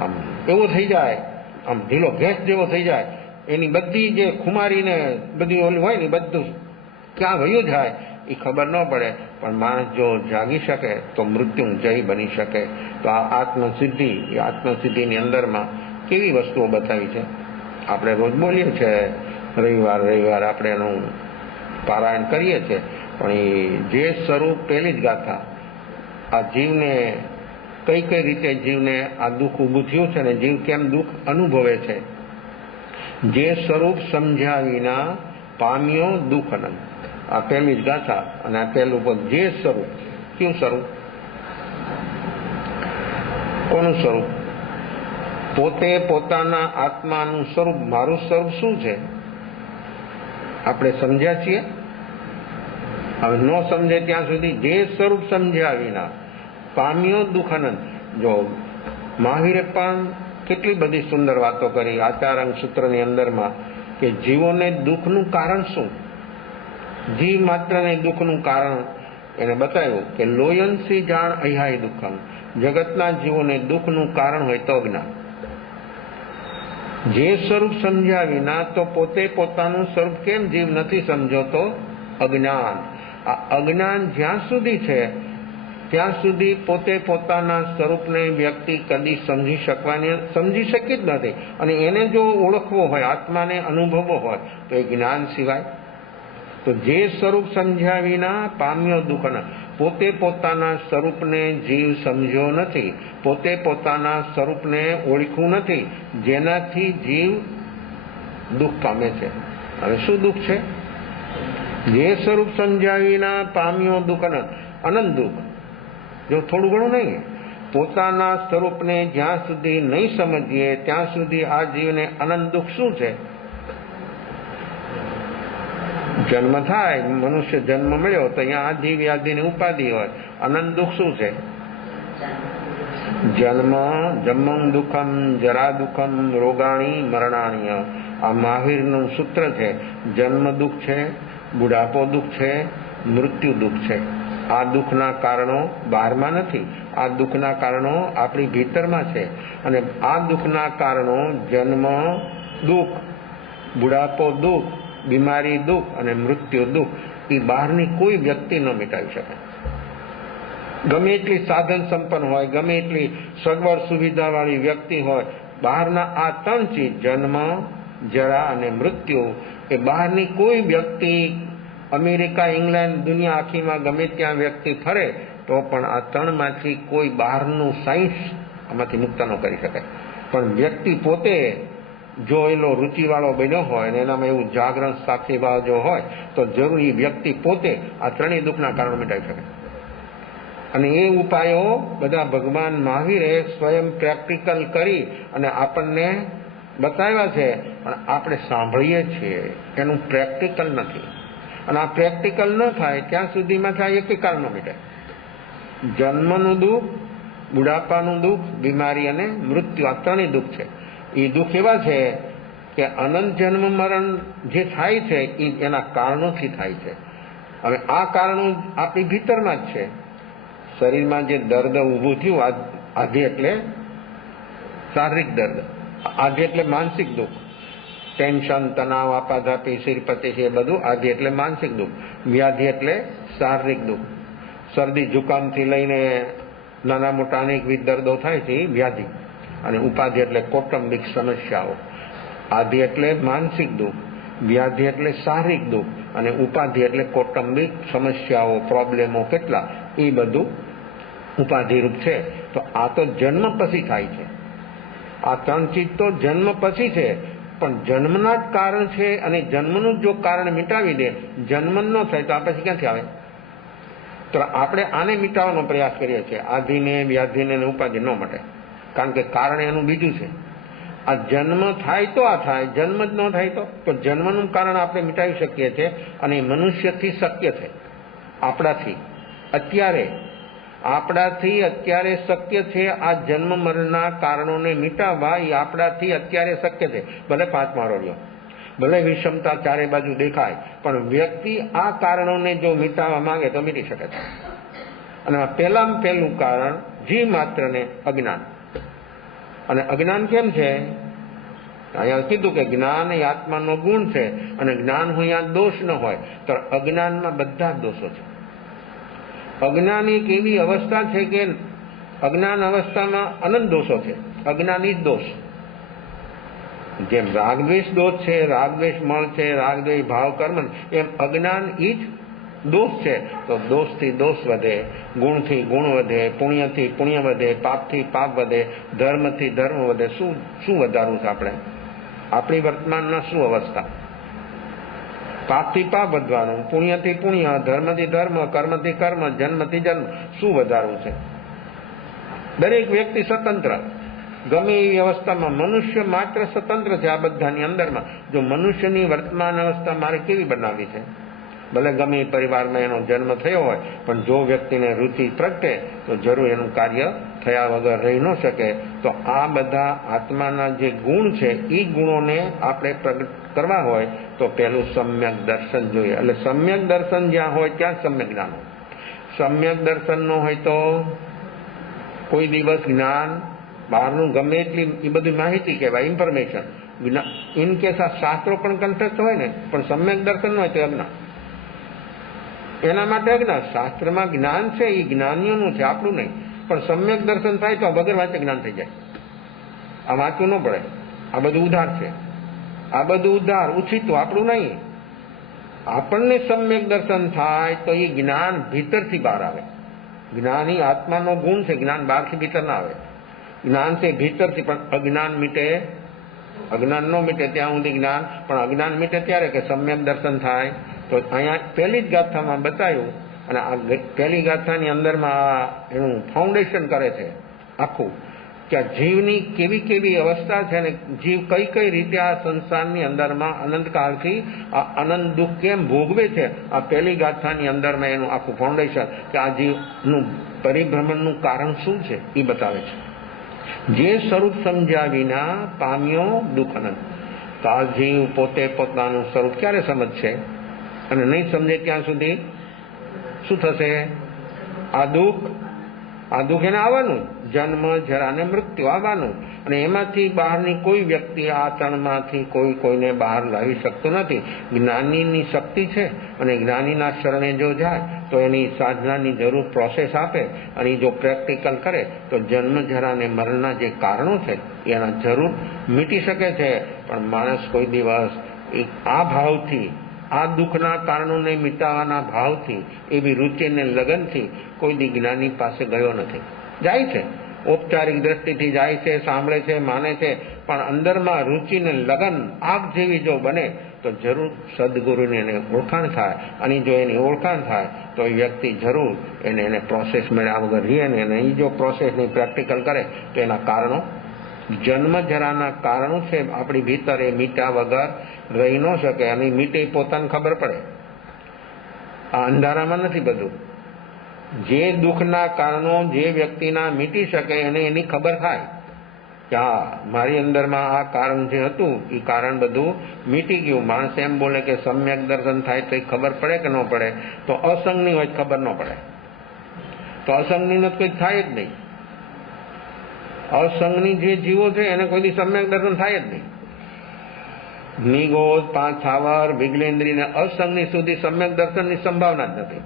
આમ એવો થઈ જાય, આમ ઢીલો ઘેસ જેવો થઈ જાય. એની બધી જે ખુમારીને બધી ઓલી હોય ને બધું ક્યાં વયું જાય એ ખબર ન પડે. પણ માણસ જો જાગી શકે તો મૃત્યુ જય બની શકે. તો આ આત્મસિદ્ધિ, એ આત્મસિદ્ધિની અંદરમાં કેવી વસ્તુઓ બતાવી છે. આપણે રોજ બોલીએ છીએ, રવિવાર આપણે એનું પારાયણ કરીએ છીએ, પણ એ જે સ્વરૂપ પહેલી જ ગાથા, આ જીવને કઈ રીતે જીવને આ દુઃખ ઊભું થયું છે ને જીવ કેમ દુઃખ અનુભવે છે, જે સ્વરૂપ સમજ્યા વિના પામ્યો દુઃખ અનંત. આ પહેલી જ ગાથા, અને આ પહેલું પદ, જે સ્વરૂપ. કયું સ્વરૂપ? કોનું સ્વરૂપ? પોતે પોતાના આત્માનું સ્વરૂપ. મારું સ્વરૂપ શું છે આપણે સમજ્યા છીએ? હવે ન સમજે ત્યાં સુધી જે સ્વરૂપ સમજ્યા વિના પામ્યો દુઃખ અનંત. જો મહાવીરે પણ કેટલી બધી સુંદર વાતો કરી આચારંગ સૂત્રની અંદરમાં, કે જીવોને દુઃખનું કારણ શું, જીવ માત્રને દુઃખનું કારણ એને બતાવ્યું કે લોયનસી જાણ અહ્યાય દુઃખમ. જગતના જીવોને દુઃખનું કારણ હોય તો અજ્ઞાન. જે સ્વરૂપ સમજ્યા વિના તો પોતે પોતાનું સ્વરૂપ કેમ જીવ નથી સમજતો? અજ્ઞાન. આ અજ્ઞાન જ્યાં સુધી છે ત્યાં સુધી પોતે પોતાના સ્વરૂપને વ્યક્તિ કદી સમજી શકી જ નથી. અને એને જો ઓળખવો હોય, આત્માને અનુભવવો હોય, તો એ જ્ઞાન સિવાય. તો જે સ્વરૂપ સમજ્યા વિના પામ્યો દુઃખ ન. પોતે પોતાના સ્વરૂપને જીવ સમજ્યો નથી, પોતે પોતાના સ્વરૂપને ઓળખ્યું નથી, જેનાથી જીવ દુઃખ પામે છે. હવે શું દુઃખ છે? જે સ્વરૂપ સમજ્યા વિના પામ્યો દુઃખ અનંત દુઃખ. જો થોડું ઘણું નહીં, પોતાના સ્વરૂપને જ્યાં સુધી નહીં સમજીએ ત્યાં સુધી આ જીવને અનંત દુઃખ શું છે? જન્મ થાય, મનુષ્ય જન્મ મળ્યો તો અહીંયા આ જીવ યાદીની ઉપાધિ હોય. અનંત દુઃખ શું છે? જન્મ જન્મં દુઃખમ જરા દુઃખમ રોગાણી મરણાણીય. આ મહાવીરનું સૂત્ર છે. જન્મ દુઃખ છે, બુઢાપો દુઃખ છે, મૃત્યુ દુઃખ છે. આ દુઃખના કારણો બહારમાં નથી, આ દુઃખના કારણો આપણી ભીતરમાં છે. અને આ દુઃખના કારણો જન્મ દુઃખ, બુઢાપો દુઃખ, બીમારી દુઃખ અને મૃત્યુ દુઃખ એ બહારની કોઈ વ્યક્તિ ન મિટાવી શકે. ગમે એટલી સાધન સંપન્ન હોય, ગમે એટલી સગવડ સુવિધાવાળી વ્યક્તિ હોય, બહારના આ ત્રણ ચીજ જન્મ, જરા અને મૃત્યુ એ બહારની કોઈ વ્યક્તિ અમેરિકા, ઇંગ્લેન્ડ, દુનિયા આખીમાં ગમે ત્યાં વ્યક્તિ ફરે તો પણ આ ત્રણમાંથી કોઈ બહારનું સાયન્સ આમાંથી મુક્ત ન કરી શકે. પણ વ્યક્તિ પોતે જો એનો રુચિવાળો બન્યો હોય અને એનામાં એવું જાગરણ સાક્ષીભાવ જો હોય તો જરૂરી વ્યક્તિ પોતે આ ત્રણેય દુઃખના કારણો મિટાવી શકે. અને એ ઉપાયો બધા ભગવાન મહાવીરે સ્વયં પ્રેક્ટિકલ કરી અને આપણને બતાવ્યા છે, પણ આપણે સાંભળીએ છીએ, એનું પ્રેક્ટિકલ નથી. અને આ પ્રેક્ટિકલ ન થાય ત્યાં સુધીમાં થાય એક કારણ ન મિટે. જન્મનું દુઃખ, બુઢાપાનું દુઃખ, બીમારી અને મૃત્યુ આ ત્રણેય દુઃખ છે. એ દુઃખ એવા છે કે અનંત જન્મ મરણ જે થાય છે એ એના કારણોથી થાય છે. હવે આ કારણો આપણી ભીતરમાં જ છે. શરીરમાં જે દર્દ ઊભું થયું, આધિ એટલે શારીરિક દર્દ, આધિ એટલે માનસિક દુઃખ, ટેન્શન, તણાવ, આપાધાપી, શિરપતિ છે એ બધું આધિ એટલે માનસિક દુઃખ. વ્યાધિ એટલે શારીરિક દુઃખ. શરદી જુકામથી લઈને નાના મોટા અનેકવિધ દર્દો થાય છે એ વ્યાધિ. અને ઉપાધિ એટલે કૌટુંબિક સમસ્યાઓ. આધિ એટલે માનસિક દુઃખ, વ્યાધિ એટલે શારીરિક દુઃખ અને ઉપાધિ એટલે કૌટુંબિક સમસ્યાઓ, પ્રોબ્લેમો કેટલા, એ બધું ઉપાધિરૂપ છે. તો આ તો જન્મ પછી થાય છે. આ ત્રણ ચીજ તો જન્મ પછી છે, પણ જન્મના જ કારણ છે. અને જન્મનું જો કારણ મિટાવી દે, જન્મ ન થાય તો આ પછી ક્યાંથી આવે? તો આપણે આને મિટાવવાનો પ્રયાસ કરીએ છીએ. આધિને, વ્યાધિને અને ઉપાધિ ન મટે, કારણ કે કારણ એનું બીજું છે. આ જન્મ થાય તો આ થાય, જન્મ જ ન થાય તો જન્મનું કારણ આપણે મિટાવી શકીએ છીએ. અને એ મનુષ્યથી શક્ય છે. આપણાથી અત્યારે શક્ય છે. આ જન્મ મરણના કારણોને મિટાવવા એ આપણાથી અત્યારે શક્ય છે. ભલે 5 માળો લ્યો, ભલે વિષમતા ચારે બાજુ દેખાય, પણ વ્યક્તિ આ કારણોને જો મિટાવવા માંગે તો મિટી શકે છે. અને પહેલામાં પહેલું કારણ જીવ માત્રને અજ્ઞાન. અને અજ્ઞાન કેમ છે? અહીંયા કીધું કે જ્ઞાન એ આત્માનો ગુણ છે, અને જ્ઞાન હોય ત્યાં દોષ ન હોય. તો અજ્ઞાનમાં બધા દોષો છે. અજ્ઞાન એક એવી અવસ્થા છે કે અજ્ઞાન અવસ્થામાં અનંત દોષો છે. અજ્ઞાન ઈ જ દોષ. જેમ રાગદ્વેષ દોષ છે, રાગદ્વેષ મળ છે, રાગદ્વેષ ભાવ કર્મ, એમ અજ્ઞાન ઈ જ દોષ છે. તો દોષથી દોષ વધે, ગુણથી ગુણ વધે, પુણ્યથી પુણ્ય વધે, પાપથી પાપ વધે, ધર્મથી ધર્મ વધે. શું વધારવું છે આપણે? આપણી વર્તમાનમાં શું અવસ્થા? પાપથી પાપ વધવાનું, પુણ્યથી પુણ્ય, ધર્મથી ધર્મ, કર્મથી કર્મ, જન્મથી જન્મ. શું વધારવું છે? દરેક વ્યક્તિ સ્વતંત્ર, ગમે એવી અવસ્થામાં મનુષ્ય માત્ર સ્વતંત્ર છે. આ બધાની અંદરમાં જો મનુષ્યની વર્તમાન અવસ્થા મારે કેવી બનાવવી છે? ભલે ગમે એ પરિવારમાં એનો જન્મ થયો હોય, પણ જો વ્યક્તિને રુચિ પ્રગટે તો જરૂર એનું કાર્ય થયા વગર રહી ન શકે. તો આ બધા આત્માના જે ગુણ છે એ ગુણોને આપણે પ્રગટ કરવા હોય તો પહેલું સમ્યક દર્શન જોઈએ. એટલે સમ્યક દર્શન જ્યાં હોય ત્યાં સમ્યક જ્ઞાન હોય. સમ્યક દર્શન ન હોય તો કોઈ દિવસ જ્ઞાન બહારનું ગમે એટલી એ બધી માહિતી કહેવાય, ઇન્ફોર્મેશન. ઇન કેસ આ શાસ્ત્રો પણ કંઠસ્થ હોય ને, પણ સમ્યક દર્શન ન હોય તો અજ્ઞાન. એના માટે અજ્ઞાન. શાસ્ત્રમાં જ્ઞાન છે એ જ્ઞાનીઓનું છે, આપણું નહીં. પણ સમ્યક દર્શન થાય તો વગર વાંચે જ્ઞાન થઈ જાય. આ વાંચવું ન પડે. આ બધું ઉધાર છે. આ બધું ઉધાર ઉછીતું, આપણું નહીં. આપણને સમ્યક દર્શન થાય તો એ જ્ઞાન ભીતરથી બહાર આવે. જ્ઞાન એ આત્માનો ગુણ છે. જ્ઞાન બહારથી ભીતર ના આવે. જ્ઞાન છે ભીતરથી. પણ અજ્ઞાન મીટે, અજ્ઞાન ન મીટે ત્યાં સુધી જ્ઞાન. પણ અજ્ઞાન મીટે ત્યારે કે સમ્યક દર્શન થાય. તો અહીંયા પહેલી જ ગાથામાં બતાવ્યું. અને આ પહેલી ગાથાની અંદરમાં એનું ફાઉન્ડેશન કરે છે આખું, કે આ જીવની કેવી કેવી અવસ્થા છે ને જીવ કઈ કઈ રીતે આ સંસારની અંદરમાં અનંતકાળથી આ અનંત દુઃખ કેમ ભોગવે છે. આ પહેલી ગાથાની અંદરમાં એનું આખું ફાઉન્ડેશન, કે આ જીવનું પરિભ્રમણનું કારણ શું છે એ બતાવે છે. જે સ્વરૂપ સમજ્યા વિના પામ્યો દુઃખ અનંત. તો આ જીવ પોતે પોતાનું સ્વરૂપ ક્યારે સમજશે? અને નહીં સમજે ત્યાં સુધી શું થશે? આ દુઃખ એને આવવાનું, જન્મ જરા ને મૃત્યુ આવવાનું. અને એમાંથી બહારની કોઈ વ્યક્તિ આ ત્રણમાંથી કોઈને બહાર લાવી શકતું નથી. જ્ઞાનીની શક્તિ છે, અને જ્ઞાનીના શરણે જો જાય તો એની સાધનાની જરૂર પ્રોસેસ આપે, અને જો પ્રેક્ટિકલ કરે તો જન્મ જરા ને મરણના જે કારણો છે એના જરૂર મીટી શકે છે. પણ માણસ કોઈ દિવસ આ ભાવથી, આ દુઃખના કારણોને મિટાવવાના ભાવથી, એવી રુચિને લગનથી કોઈ દી જ્ઞાની પાસે ગયો નથી. જાય છે, ઔપચારિક દ્રષ્ટિથી જાય છે, સાંભળે છે, માને છે, પણ અંદરમાં રુચિને લગન આગ જેવી જો બને તો જરૂર સદગુરુની એને ઓળખાણ થાય. અને જો એની ઓળખાણ થાય તો એ વ્યક્તિ જરૂર એને પ્રોસેસ મળ્યા વગર રહીએ ને એને એ જો પ્રોસેસની પ્રેક્ટિકલ કરે તો એના કારણો, જન્મ જરાના કારણો છે આપણી ભીતર, એ મીટા વગર રહી ન શકે. અને મીટે પોતાને ખબર પડે. આ અંધારામાં નથી બધું. જે દુઃખના કારણો જે વ્યક્તિના મીટી શકે એને એની ખબર થાય કે હા, મારી અંદરમાં આ કારણ જે હતું એ કારણ બધું મીટી ગયું. માણસ એમ બોલે કે સમ્યક દર્શન થાય તો એ ખબર પડે કે ન પડે? તો અસંગની હોય ખબર ન પડે. તો અસંગની કોઈ થાય જ નહીં. અસંગની જે જીવો છે એને કોઈ દી સમ્યક દર્શન થાય જ નહીં. નિગોદ, પાંચ સ્થાવર, વિગલેન્દ્રી ને અસંગની સુધી સમ્યક દર્શનની સંભાવના જ નથી.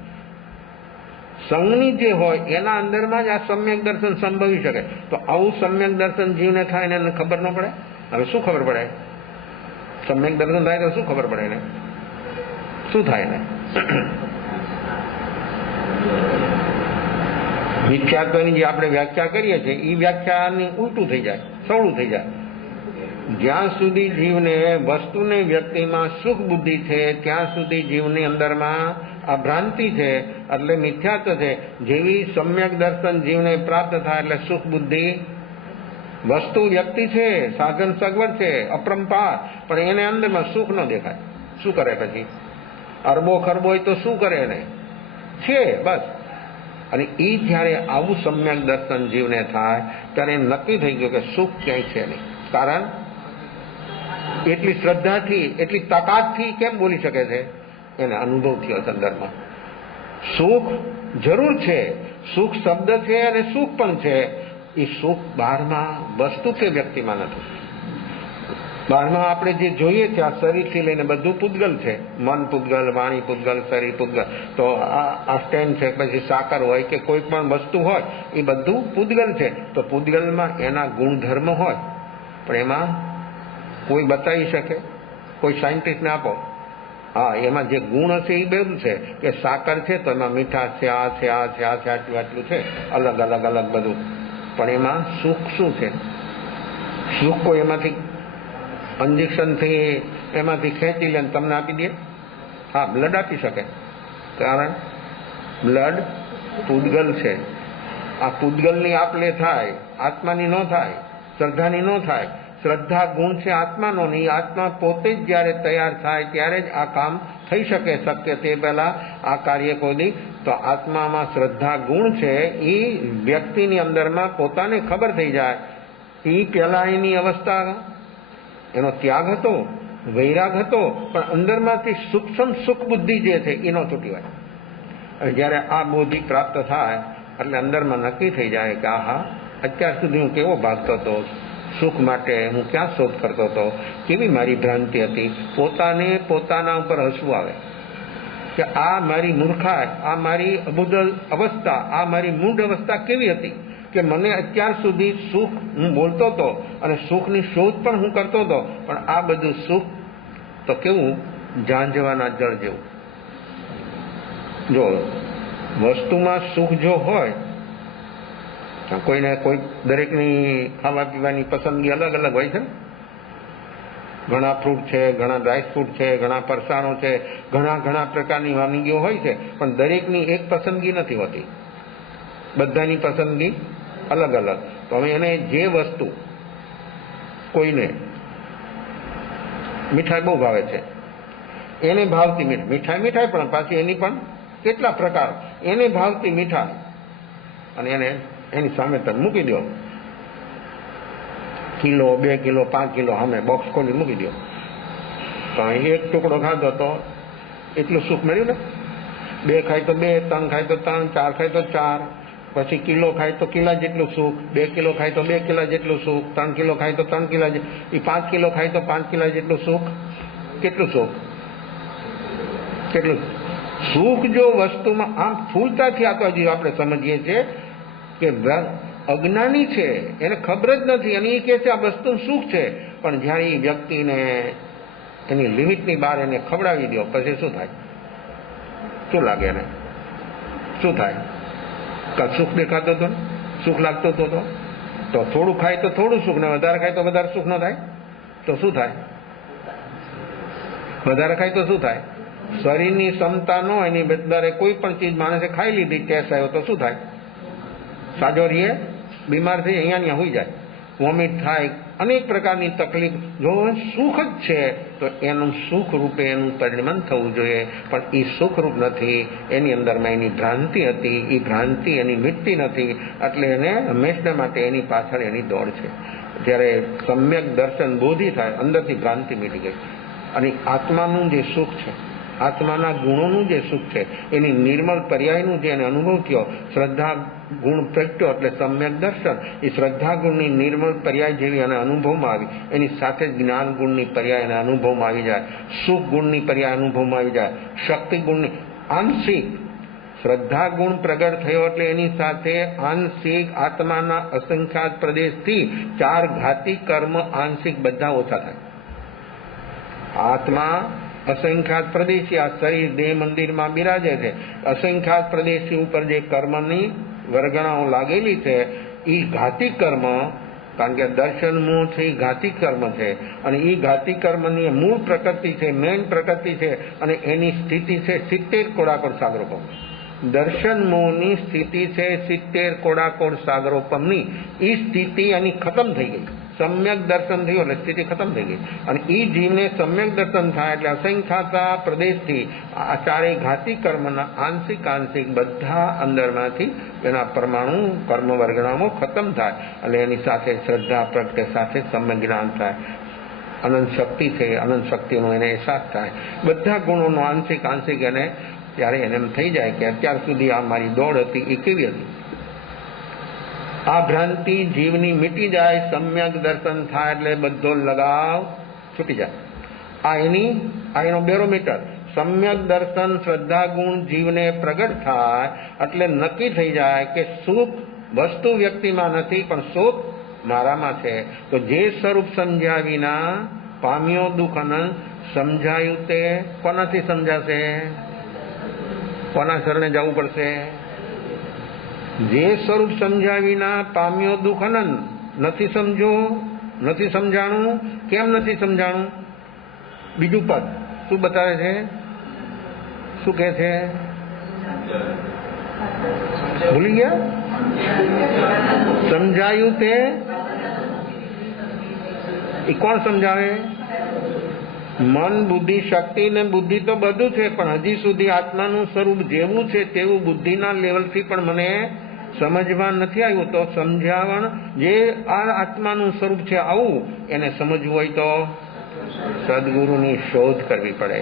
સંગની જે હોય એના અંદરમાં જ આ સમ્યક દર્શન સંભવી શકે. તો આવું સમ્યક દર્શન જીવને થાય ને એને ખબર ન પડે? હવે શું ખબર પડે? સમ્યક દર્શન થાય તો શું ખબર પડે એને? શું થાય ને? મિથ્યાત્વની જે આપણે વ્યાખ્યા કરીએ છીએ એ વ્યાખ્યાની ઉલટું થઈ જાય, સવળું થઈ જાય. જ્યાં સુધી જીવને વસ્તુને વ્યક્તિમાં સુખ બુદ્ધિ છે ત્યાં સુધી જીવની અંદરમાં આ ભ્રાંતિ છે, એટલે મિથ્યાત્વ છે. જેવી સમ્યક દર્શન જીવને પ્રાપ્ત થાય એટલે સુખ બુદ્ધિ, વસ્તુ વ્યક્તિ છે, સાધન સગવડ છે અપરંપાર, પણ એને અંદરમાં સુખ ન દેખાય. શું કરે પછી? અરબો ખરબો હોય તો શું કરે એને? છે બસ. અને એ જ્યારે આવું સમ્યક દર્શન જીવને થાય ત્યારે નક્કી થઈ ગયું કે સુખ ક્યાંય છે નહીં. કારણ એટલી શ્રદ્ધાથી, એટલી તાકાતથી કેમ બોલી શકે છે? એને અનુભવ થયો સંદર્ભમાં. સુખ જરૂર છે, સુખ શબ્દ છે અને સુખ પણ છે. એ સુખ બહારમાં વસ્તુ કે વ્યક્તિમાં નથી. બહારમાં આપણે જે જોઈએ છે આ શરીરથી લઈને બધું પૂતગલ છે. મન પૂતગલ, વાણી પૂતગલ, શરીર પૂતગલ. તો આ સ્ટેન્ડ છે, પછી સાકર હોય કે કોઈ પણ વસ્તુ હોય એ બધું પૂતગલ છે. તો પૂતગલમાં એના ગુણધર્મ હોય, પણ એમાં કોઈ બતાવી શકે? કોઈ સાયન્ટિસ્ટને આપો, હા એમાં જે ગુણ હશે એ બધું છે. કે સાકર છે તો એમાં મીઠાશ છે, આ છે, આ છે, આ છે, આટલું આટલું છે, અલગ અલગ અલગ બધું. પણ એમાં સુખ શું છે? સુખ કોઈ એમાંથી ઇન્જેક્શનથી એમાંથી ખેંચી લે તમને આપી દે? હા, બ્લડ આપી શકે. કારણ બ્લડ પૂતગલ છે. આ પૂતગલની આપલે થાય, આત્માની ન થાય, શ્રદ્ધાની ન થાય. શ્રદ્ધા ગુણ છે આત્માનો નહીં. આત્મા પોતે જ જ્યારે તૈયાર થાય ત્યારે જ આ કામ થઈ શકે. શક્ય તે પહેલા આ કાર્ય કોઈ નહીં. તો આત્મામાં શ્રદ્ધા ગુણ છે એ વ્યક્તિની અંદરમાં પોતાને ખબર થઈ જાય. એ પહેલા એની અવસ્થા, એનો ત્યાગ હતો, વૈરાગ હતો, પણ અંદરમાંથી સૂક્ષ્મ સુખ બુદ્ધિ જે છે એ ન છૂટી હોય. જ્યારે આ બુદ્ધિ પ્રાપ્ત થાય એટલે અંદરમાં નક્કી થઈ જાય કે આહા, અત્યાર સુધી હું કેવો ભાગતો હતો સુખ માટે, હું ક્યાં શોધ કરતો હતો, કેવી મારી ભ્રાંતિ હતી. પોતાને પોતાના ઉપર હસવું આવે કે આ મારી મૂર્ખાઈ, આ મારી અબુદ્ધ અવસ્થા, આ મારી મૂઢ અવસ્થા કેવી હતી કે મને અત્યાર સુધી સુખ હું બોલતો હતો અને સુખની શોધ પણ હું કરતો હતો, પણ આ બધું સુખ તો કેવું ઝાંઝવાના જળ જેવું. જો વસ્તુમાં સુખ જો હોય, કોઈને કોઈ દરેકની ખાવા પીવાની પસંદગી અલગ અલગ હોય છે. ઘણા ફ્રૂટ છે, ઘણા ડ્રાય ફ્રૂટ છે, ઘણા ફરસાણો છે, ઘણા પ્રકારની વાનગીઓ હોય છે, પણ દરેકની એક પસંદગી નથી હોતી. બધાની પસંદગી અલગ અલગ. તો હવે એને જે વસ્તુ, કોઈને મીઠાઈ બહુ ભાવે છે, એને ભાવતી મીઠાઈ પણ પાછી એની પણ કેટલા પ્રકાર, એને ભાવતી મીઠાઈ અને એને એની સામે તમે મૂકી દો કિલો 2 કિલો 5 કિલો સામે બોક્સ ખોલી મૂકી દો, પણ એક ટુકડો ખાધો તો એટલું સુખ મળ્યું ને. 2 ખાય તો 2, 3 ખાય તો 3, 4 ખાય તો 4, પછી કિલો ખાય તો કિલા જેટલું સુખ, 2 કિલો ખાય તો 2 કિલા જેટલું સુખ, 3 કિલો ખાય તો 3 કિલા, એ 5 કિલો ખાય તો 5 કિલા જેટલું સુખ. કેટલું સુખ, કેટલું સુખ જો વસ્તુમાં આમ ફૂલતાથી આ તો હજી આપણે સમજીએ છીએ કે અજ્ઞાની છે, એને ખબર જ નથી અને એ કહે છે આ વસ્તુ સુખ છે, પણ જ્યારે એ વ્યક્તિને એની લિમિટની બહાર એને ખવડાવી દો પછી શું થાય? શું લાગે એને? શું થાય? સુખ દેખાતો હતો, સુખ લાગતો હતો, તો થોડું ખાય તો થોડું સુખ ને વધારે ખાય તો વધારે સુખ ન થાય? તો શું થાય? વધારે ખાય તો શું થાય? શરીરની ક્ષમતા ન એની બદલે કોઈ પણ ચીજ માણસે ખાઈ લીધી, ટેસ્ટ આવ્યો તો શું થાય? સાજો રહીએ, બીમાર થઈ અહીંયા હોઈ જાય, વોમિટ થાય, અનેક પ્રકારની તકલીફ. જો સુખ જ છે તો એનું સુખ રૂપે એનું પરિણમન થવું જોઈએ, પણ એ સુખરૂપ નથી. એની અંદરમાં એની ભ્રાંતિ હતી, એ ભ્રાંતિ એની મિટતી નથી, એટલે એને હંમેશા માટે એની પાછળ એની દોડ છે. જ્યારે સમ્યક દર્શન બોધી થાય, અંદરથી ભ્રાંતિ મીટી ગઈ અને આત્માનું જે સુખ છે, આત્માના ગુણોનું જે સુખ છે, એની નિર્મળ પર્યાયનું જે એને અનુભવ થયો, શ્રદ્ધા ગુણ પ્રગટ્યો એટલે સમ્યક દર્શન, એ શ્રદ્ધા ગુણની નિર્મળ પર્યાય જેવી અને અનુભવમાં આવી, એની સાથે જ જ્ઞાન ગુણની પર્યાય એને અનુભવમાં આવી જાય, સુખ ગુણની પર્યાય અનુભવમાં આવી જાય, શક્તિ ગુણની આંશિક શ્રદ્ધા ગુણ પ્રગટ થયો એટલે એની સાથે આંશિક આત્માના અસંખ્યાત પ્રદેશથી 4 ઘાતી કર્મ આંશિક બધા ઓછા થાય. આત્મા અસંખ્યાત પ્રદેશી આ શરીર દેહ મંદિરમાં બિરાજે છે, અસંખ્યાત પ્રદેશી ઉપર જે કર્મની વર્ગણાઓ લાગેલી છે એ ઘાતી કર્મ, કારણ કે દર્શન મોહ છે એ ઘાતી કર્મ છે, અને એ ઘાતી કર્મની મૂળ પ્રકૃતિ છે, મેન પ્રકૃતિ છે, અને એની સ્થિતિ છે 70 કોડાકોડ સાગરોપમ. દર્શન મોહની સ્થિતિ છે 70 કોડાકોડ સાગરોપમની. એ સ્થિતિ એની ખતમ થઈ ગઈ, સમ્યક દર્શન થયું એટલે સ્થિતિ ખતમ થઈ ગઈ, અને એ જીવને સમ્યક દર્શન થાય એટલે અસંખ્યાતા પ્રદેશથી આ 4 ઘાતી કર્મના આંશિક બધા અંદરમાંથી એના પરમાણુ કર્મ વર્ગણાઓ ખતમ થાય, એટલે એની સાથે શ્રદ્ધા પ્રગટે, સાથે સમ્યક જ્ઞાન થાય, અનંત શક્તિ છે, અનંત શક્તિનો એને અહેસાસ થાય, બધા ગુણોનો આંશિક એને ત્યારે એને એમ થઈ જાય કે અત્યાર સુધી આ મારી દોડ હતી એ કેવી હતી. આ ભ્રાંતિ જીવની મીટી જાય, સમ્યક દર્શન થાય એટલે બધો લગાવ છૂટી જાય. આ એનો બેરોમીટર. સમ્યક દર્શન શ્રદ્ધા ગુણ જીવને પ્રગટ થાય એટલે નક્કી થઈ જાય કે સુખ વસ્તુ વ્યક્તિમાં નથી, પણ સુખ મારામાં છે. તો જે સ્વરૂપ સમજ્યા વિના પામ્યો દુઃખ અનંત, સમજાયું તે કોનાથી સમજાશે? કોના શરણે જવું પડશે? જે સ્વરૂપ સમજ્યા વિના પામ્યો દુઃખ અનંત. નથી સમજો, નથી સમજાણું. કેમ નથી સમજાણું? બીજું પદ શું બતાવે છે? શું કહે છે? ભૂલી ગયા? સમજાયું તે એ કોણ સમજાવે? મન બુદ્ધિ શક્તિ ને બુદ્ધિ તો બધું છે, પણ હજી સુધી આત્માનું સ્વરૂપ જેવું છે તેવું બુદ્ધિના લેવલથી પણ મને સમજવા નથી આવ્યું. તો સમજાવણ જે આ આત્માનું સ્વરૂપ છે આવું એને સમજવું હોય તો સદગુરુની શોધ કરવી પડે.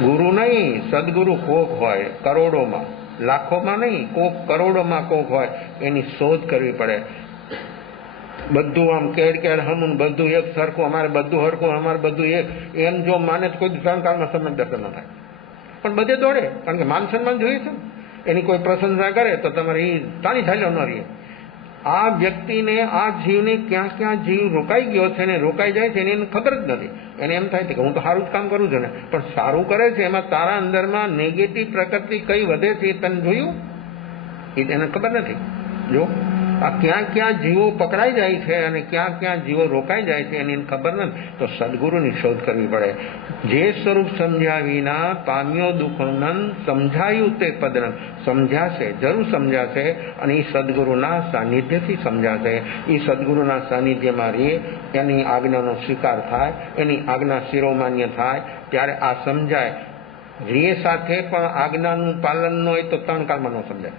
ગુરુ નહીં, સદગુરુ કોક હોય, કરોડોમાં, લાખોમાં નહીં, કોક કરોડોમાં કોક હોય, એની શોધ કરવી પડે. બધું આમ કેડ હમું બધું એક સરખું, અમારે બધું હરખું, અમારે બધું એક, એમ જો માને તો કોઈ સંકાળમાં સમજ દર્શન ન થાય. પણ બધે દોડે, કારણ કે માન સન્માન જોઈએ છે. એની કોઈ પ્રશંસા કરે તો તમારે એ તાણી ચાલ્યો ન રહીએ. આ વ્યક્તિને, આ જીવને ક્યાં જીવ રોકાઈ ગયો છે ને રોકાઈ જાય છે એને ખબર જ નથી. એને એમ થાય છે કે હું તો સારું જ કામ કરું છું ને, પણ સારું કરે છે એમાં તારા અંદરમાં નેગેટિવ પ્રકૃતિ કઈ વધે છે એ તને જોયું? એને ખબર નથી. જો આ ક્યાં જીવો પકડાઈ જાય છે અને ક્યાં જીવો રોકાઈ જાય છે એની ખબર નથી. તો સદગુરુની શોધ કરવી પડે. જે સ્વરૂપ સમજ્યા વિના પામ્યો દુઃખનંદ, સમજાયું તે પદનંદ. સમજાશે, જરૂર સમજાશે, અને એ સદગુરુના સાનિધ્યથી સમજાશે. એ સદગુરુના સાનિધ્યમાં રહે, એની આજ્ઞાનો સ્વીકાર થાય, એની આજ્ઞા શિરોમાન્ય થાય, ત્યારે આ સમજાય. રે સાથે પણ આજ્ઞાનું પાલન ન હોય તો 3 કાળમાં ન સમજાય.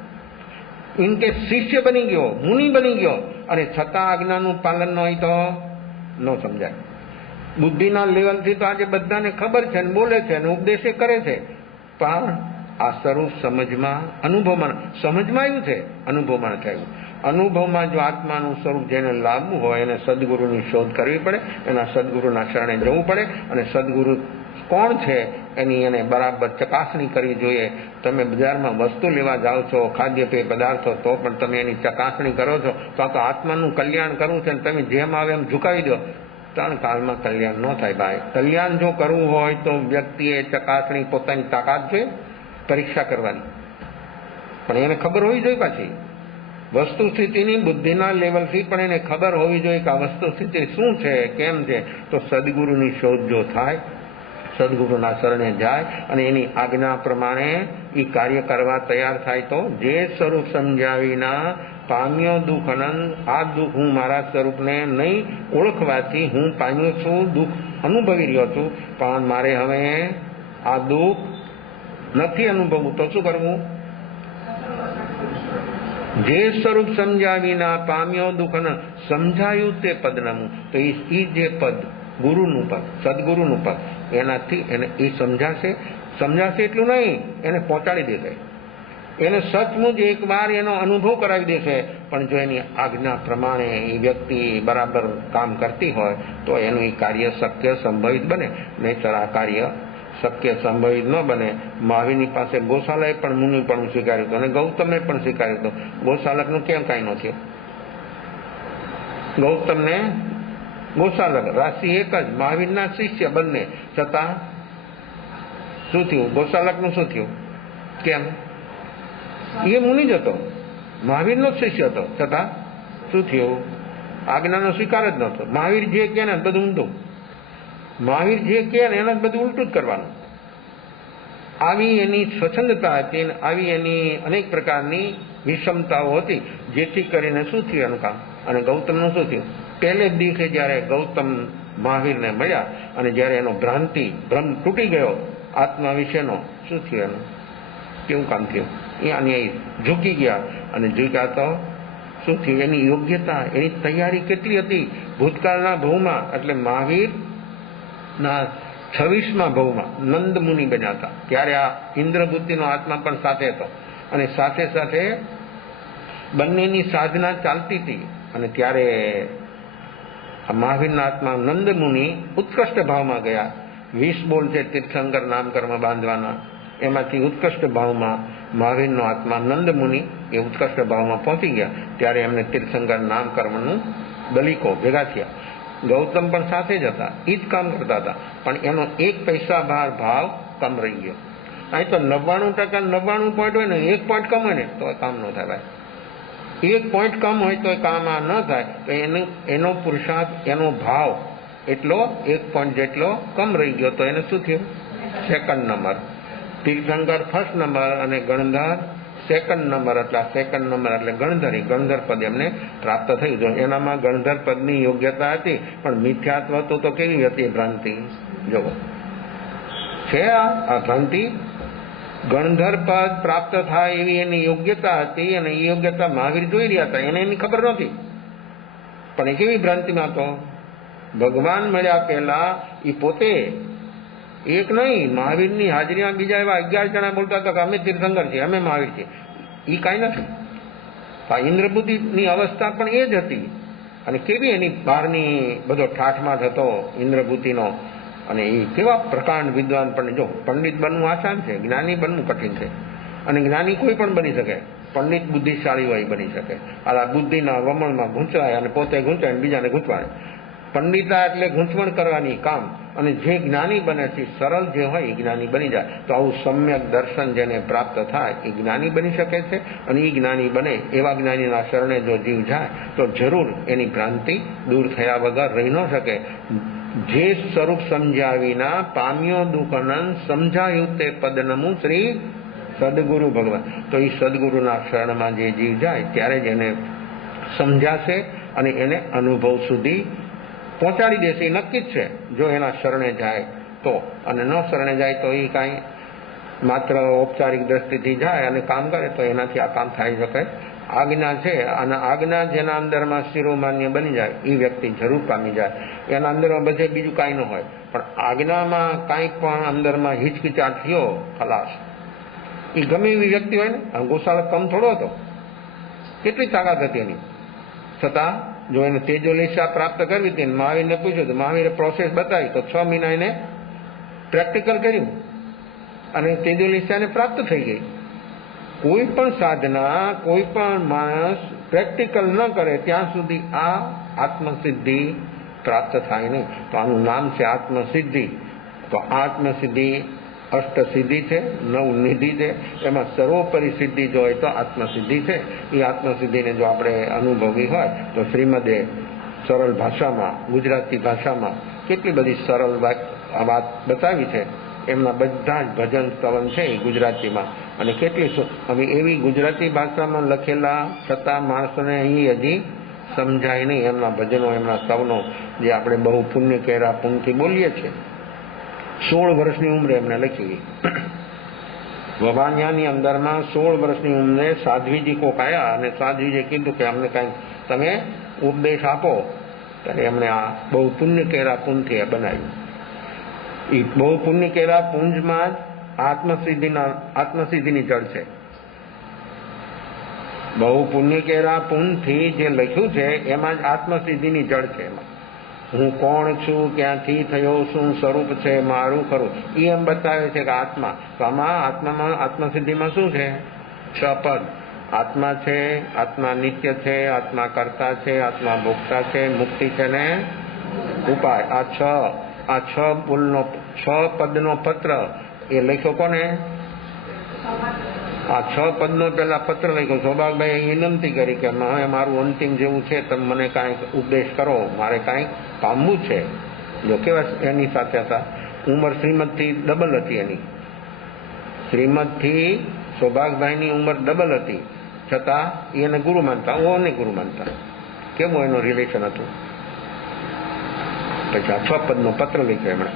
ઇનકે શિષ્ય બની ગયો, મુનિ બની ગયો અને છતાં આજ્ઞાનું પાલન ન હોય તો ન સમજાય. બુદ્ધિના લેવલથી તો આજે બધાને ખબર છે ને બોલે છે ને ઉપદેશે કરે છે, પણ આ સ્વરૂપ સમજમાં, અનુભવમાં, સમજમાં આવ્યું છે, અનુભવમાં નથી આવ્યું. અનુભવમાં જો આત્માનું સ્વરૂપ જેને લાવવું હોય એને સદગુરુની શોધ કરવી પડે, એના સદગુરુના શરણે જવું પડે અને સદગુરુ કોણ છે એની એને બરાબર ચકાસણી કરવી જોઈએ. તમે બજારમાં વસ્તુ લેવા જાઓ છો, ખાદ્ય પેય પદાર્થો, તો પણ તમે એની ચકાસણી કરો છો તો આ તો આત્માનું કલ્યાણ કરવું છે ને તમે જેમ આવે એમ ઝુકાવી દો, 3 કાળમાં કલ્યાણ ન થાય ભાઈ. કલ્યાણ જો કરવું હોય તો વ્યક્તિએ ચકાસણી પોતાની તાકાત જોઈએ, પરીક્ષા કરવાની, પણ એને ખબર હોવી જોઈએ. પાછી વસ્તુ સ્થિતિની બુદ્ધિના લેવલથી પણ એને ખબર હોવી જોઈએ કે આ વસ્તુ સ્થિતિ શું છે, કેમ છે. તો સદગુરુની શોધ જો થાય, સદગુરુના શરણે જાય અને એની આજ્ઞા પ્રમાણે એ કાર્ય કરવા તૈયાર થાય તો જે સ્વરૂપ સમજ્યા વિના પામ્યો દુઃખ અનંત, આ દુઃખ હું મારા સ્વરૂપને નહીં ઓળખવાથી હું પામ્યો છું, દુઃખ અનુભવી રહ્યો છું, પણ મારે હવે આ દુઃખ નથી અનુભવવું તો શું કરવું? જે સ્વરૂપ સમજ્યા વિના પામ્યો દુઃખ અનંત, સમજાયું તે પદ નમું. તો એ જે પદ ગુરુનું પદ, સદગુરુનું પદ, એનાથી એને એ સમજાશે એટલું નહીં, એને પહોંચાડી દેશે, એને સચમુચ એકવાર એનો અનુભવ કરાવી દેશે. પણ જો એની આજ્ઞા પ્રમાણે એ વ્યક્તિ બરાબર કામ કરતી હોય તો એનું એ કાર્ય શક્ય સંભવિત બને, નહીંતર આ કાર્ય શક્ય સંભવિત ન બને. મહાવીરની પાસે ગોશાલાએ પણ મુનિ પણ સ્વીકાર્યું હતું અને ગૌતમે પણ સ્વીકાર્યું હતું. ગોશાલકનું કેમ કાંઈ ન થયું? ગૌતમને ગોશાલક, રાશિ એક જ, મહાવીરના શિષ્ય બંને, છતાં શું થયું? ગોશાલકનું શું થયું? કેમ? એ મુનિ જ હતો, મહાવીરનો જ શિષ્ય હતો, છતાં શું થયું? આજ્ઞાનો સ્વીકાર જ નહોતો. મહાવીર જે કહે ને બધું ઊંધું, મહાવીર જે કહે ને એને બધું ઉલટું જ કરવાનું. આવી એની સ્વચ્છંદતા હતી, આવી એની અનેક પ્રકારની વિષમતાઓ હતી, જેથી કરીને શું થયું એનું કામ. અને ગૌતમનું શું થયું? પહેલે જ દિવસે જ્યારે ગૌતમ મહાવીરને મળ્યા અને જ્યારે એનો ભ્રમ તૂટી ગયો આત્મા વિશેનો, શું થયું એનું? કેવું કામ થયું? એ ઝૂકી ગયા અને ઝૂક્યા તો શું થયું? એની યોગ્યતા, એની તૈયારી કેટલી હતી ભૂતકાળના ભવમાં. એટલે મહાવીરના 26મા ભવમાં નંદ મુનિ બન્યા હતા ત્યારે આ ઇન્દ્રબુદ્ધિનો આત્મા પણ સાથે હતો અને સાથે સાથે બંનેની સાધના ચાલતી હતી. અને ત્યારે મહાવીરના આત્મા નંદ મુનિ ઉત્કૃષ્ટ ભાવમાં ગયા. 20 બોલ છે તીર્થંકર નામકર્મ બાંધવાના, એમાંથી ઉત્કૃષ્ટ ભાવમાં મહાવીરનો આત્મા નંદ મુનિ એ ઉત્કૃષ્ટ ભાવમાં પહોંચી ગયા. ત્યારે એમને તીર્થંકર નામકર્મનું દલીકો ભેગા થયા. ગૌતમ પણ સાથે જ હતા, એ જ કામ કરતા હતા, પણ એનો 1 પૈસા ભાવ કમ રહી ગયો. અહીં તો 99% પોઈન્ટ હોય ને, 1 પોઈન્ટ કમ હોય ને તો કામ ન થાય ભાઈ. 1 પોઈન્ટ કમ હોય તો કામ આ ન થાય. તો એનો પુરુષાર્થ, એનો ભાવ એટલો 1 પોઈન્ટ જેટલો કમ રહી ગયો. તો એને શું થયું? 2nd number. તીર્થંકર 1st નંબર અને ગણધર 2nd નંબર. એટલે 2nd નંબર એટલે ગણધર પદ એમને પ્રાપ્ત થયું. એનામાં ગણધર પદની યોગ્યતા હતી, પણ મિથ્યાત્વ તો કેવી હતી? ભ્રાંતિ. જો છે આ ભ્રાંતિ. ગણધર પદ પ્રાપ્ત થાય એવી એની યોગ્યતા હતી અને એ યોગ્યતા મહાવીર જોઈ રહ્યા હતા, એને એની ખબર નહોતી. પણ એ કેવી ભ્રાંતિમાં હતો? ભગવાન મળ્યા પહેલા એ પોતે એક નહીં, મહાવીરની હાજરીમાં બીજા એવા 11 જણા બોલતા હતા કે અમે તીર્થંકર છીએ, અમે મહાવીર છીએ. એ કાંઈ નથી. આ ઇન્દ્રબુદ્ધિની અવસ્થા પણ એ જ હતી. અને કેવી એની બહારની બધો ઠાઠમાઠ હતો ઇન્દ્રબુદ્ધિનો. અને એ કેવા પ્રકાંડ વિદ્વાન. પણ જો પંડિત બનવું આસાન છે, જ્ઞાની બનવું કઠિન છે. અને જ્ઞાની કોઈ પણ બની શકે, પંડિત બુદ્ધિશાળી હોય બની શકે. આ બુદ્ધિના વમળમાં ગૂંચવાય અને પોતે ગૂંચાય અને બીજાને ગૂંચવાય. પંડિતા એટલે ગૂંચવણ કરવાની કામ. અને જે જ્ઞાની બને છે, સરળ જે હોય એ જ્ઞાની બની જાય. તો આવું સમ્યક દર્શન જેને પ્રાપ્ત થાય એ જ્ઞાની બની શકે છે. અને એ જ્ઞાની બને એવા જ્ઞાનીના શરણે જો જીવ જાય તો જરૂર એની ભ્રાંતિ દૂર થયા વગર રહી ન શકે. જે સ્વરૂપ સમજ્યા વિના પામ્યો દુઃખ અનંત, સમજાયું તે પદ નમું શ્રી સદગુરુ ભગવાન. તો એ સદગુરુના શરણમાં જે જીવ જાય ત્યારે જ એને સમજાશે અને એને અનુભવ સુધી પહોંચાડી દેશે. એ નક્કી જ છે જો એના શરણે જાય તો. અને ન શરણે જાય તો એ કાંઈ માત્ર ઔપચારિક દ્રષ્ટિથી જાય અને કામ કરે તો એનાથી આ કામ થઈ શકે આજ્ઞા છે અને આજ્ઞા જેના અંદરમાં શિરોમાન્ય બની જાય એ વ્યક્તિ જરૂર પામી જાય. એના અંદરમાં બધે બીજું કાંઈ ન હોય, પણ આજ્ઞામાં કાંઈ પણ અંદરમાં હિચકિચાટ થયો, ખલાસ. એ ગમે એવી વ્યક્તિ હોય ને, ગોશાળક કમ થોડો હતો, કેટલી તાકાત હતી એની, છતાં જો એને તેજોલિશા પ્રાપ્ત કરવી હતી, મહાવીરને પૂછ્યું તો મહાવીરે પ્રોસેસ બતાવી, તો 6 મહિના એને પ્રેક્ટિકલ કર્યું અને તેજોલિશાને પ્રાપ્ત થઈ ગઈ. કોઈ પણ સાધના, કોઈ પણ માણસ પ્રેક્ટિકલ ન કરે ત્યાં સુધી આ આત્મસિદ્ધિ પ્રાપ્ત થાય નહીં. તો આનું નામ છે આત્મસિદ્ધિ. તો આત્મસિદ્ધિ અષ્ટસિદ્ધિ છે, 9 નિધિ છે, એમાં સર્વોપરી સિદ્ધિ જો હોય તો આત્મસિદ્ધિ છે. એ આત્મસિદ્ધિને જો આપણે અનુભવી હોય તો શ્રીમદે સરળ ભાષામાં, ગુજરાતી ભાષામાં કેટલી બધી સરળ વાત બતાવી છે. એમના બધા જ ભજન સ્તવન છે એ ગુજરાતીમાં, અને કેટલી હવે એવી ગુજરાતી ભાષામાં લખેલા છતાં માણસોને અહીં હજી સમજાય નહીં એમના ભજનો, એમના સ્તવનો, જે આપણે બહુ પુણ્ય કેરા પુણ્યથી બોલીએ છીએ. 16 વર્ષની ઉંમરે એમને લખી. વવાન્યાની અંદરમાં 16 વર્ષની ઉંમરે સાધ્વીજી કોક આવ્યા અને સાધ્વીજીએ કીધું કે અમને કાંઈ તમે ઉપદેશ આપો. ત્યારે એમણે આ બહુ પુણ્ય કેરા પુંજથી બનાવ્યું. એ બહુ પુણ્ય કેરા પુંજમાં જ આત્મસિદ્ધિની જળ છે. બહુ પુણ્ય કેરા પુંજથી જે લખ્યું છે એમાં જ આત્મસિદ્ધિની જળ છે. એમાં હું કોણ છું, ક્યાંથી થયો, શું સ્વરૂપ છે મારું, ખરું, એ એમ બતાવે છે કે આત્મા. તો આમાં આત્મસિદ્ધિમાં શું છે? 6 પદ. આત્મા છે, આત્મા નિત્ય છે, આત્મા કર્તા છે, આત્મા ભોગતા છે, મુક્તિ છે ને ઉપાય. આ 6 પદનો પત્ર એ લખ્યો કોને? આ 6 પદનો પેલા પત્ર લખ્યો. સૌભાગભાઈ વિનંતી કરી કે હવે મારું અંતિમ જેવું છે, તમે મને કાંઈક ઉપદેશ કરો, મારે કાંઈક પામવું છે. જો કેવા એની સાથે હતા, ઉંમર શ્રીમદથી ડબલ હતી એની. શ્રીમદથી સૌભાગભાઈની ઉંમર ડબલ હતી, છતાં એને ગુરુ માનતા, ઓને ગુરુ માનતા. કેવું એનું રિલેશન હતું? પછી આ 6 પદનો પત્ર લખ્યો એમણે.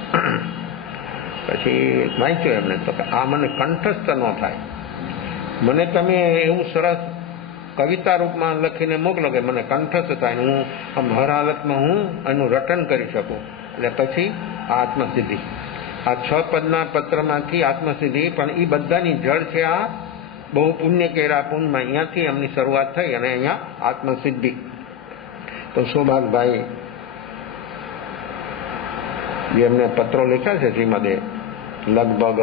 પછી વાંચ્યો એમને તો કે આ મને કંઠસ્થ ન થાય, મને તમે એવું સરસ કવિતા રૂપમાં લખીને મોકલો કે મને કંઠસ્થ થાય, હું આમ હર હાલતમાં હું એનું રટન કરી શકું. એટલે પછી આ આત્મસિદ્ધિ, આ 6 પદના પત્રમાંથી આત્મસિદ્ધિ. પણ એ બધાની જળ છે આ બહુ પુણ્ય કેરા પુણ્યમાં. અહીંયાથી એમની શરૂઆત થઈ અને અહીંયા આત્મસિદ્ધિ. તો સૌભાગભાઈ જે એમને પત્રો લખ્યા છે શ્રીમદે, લગભગ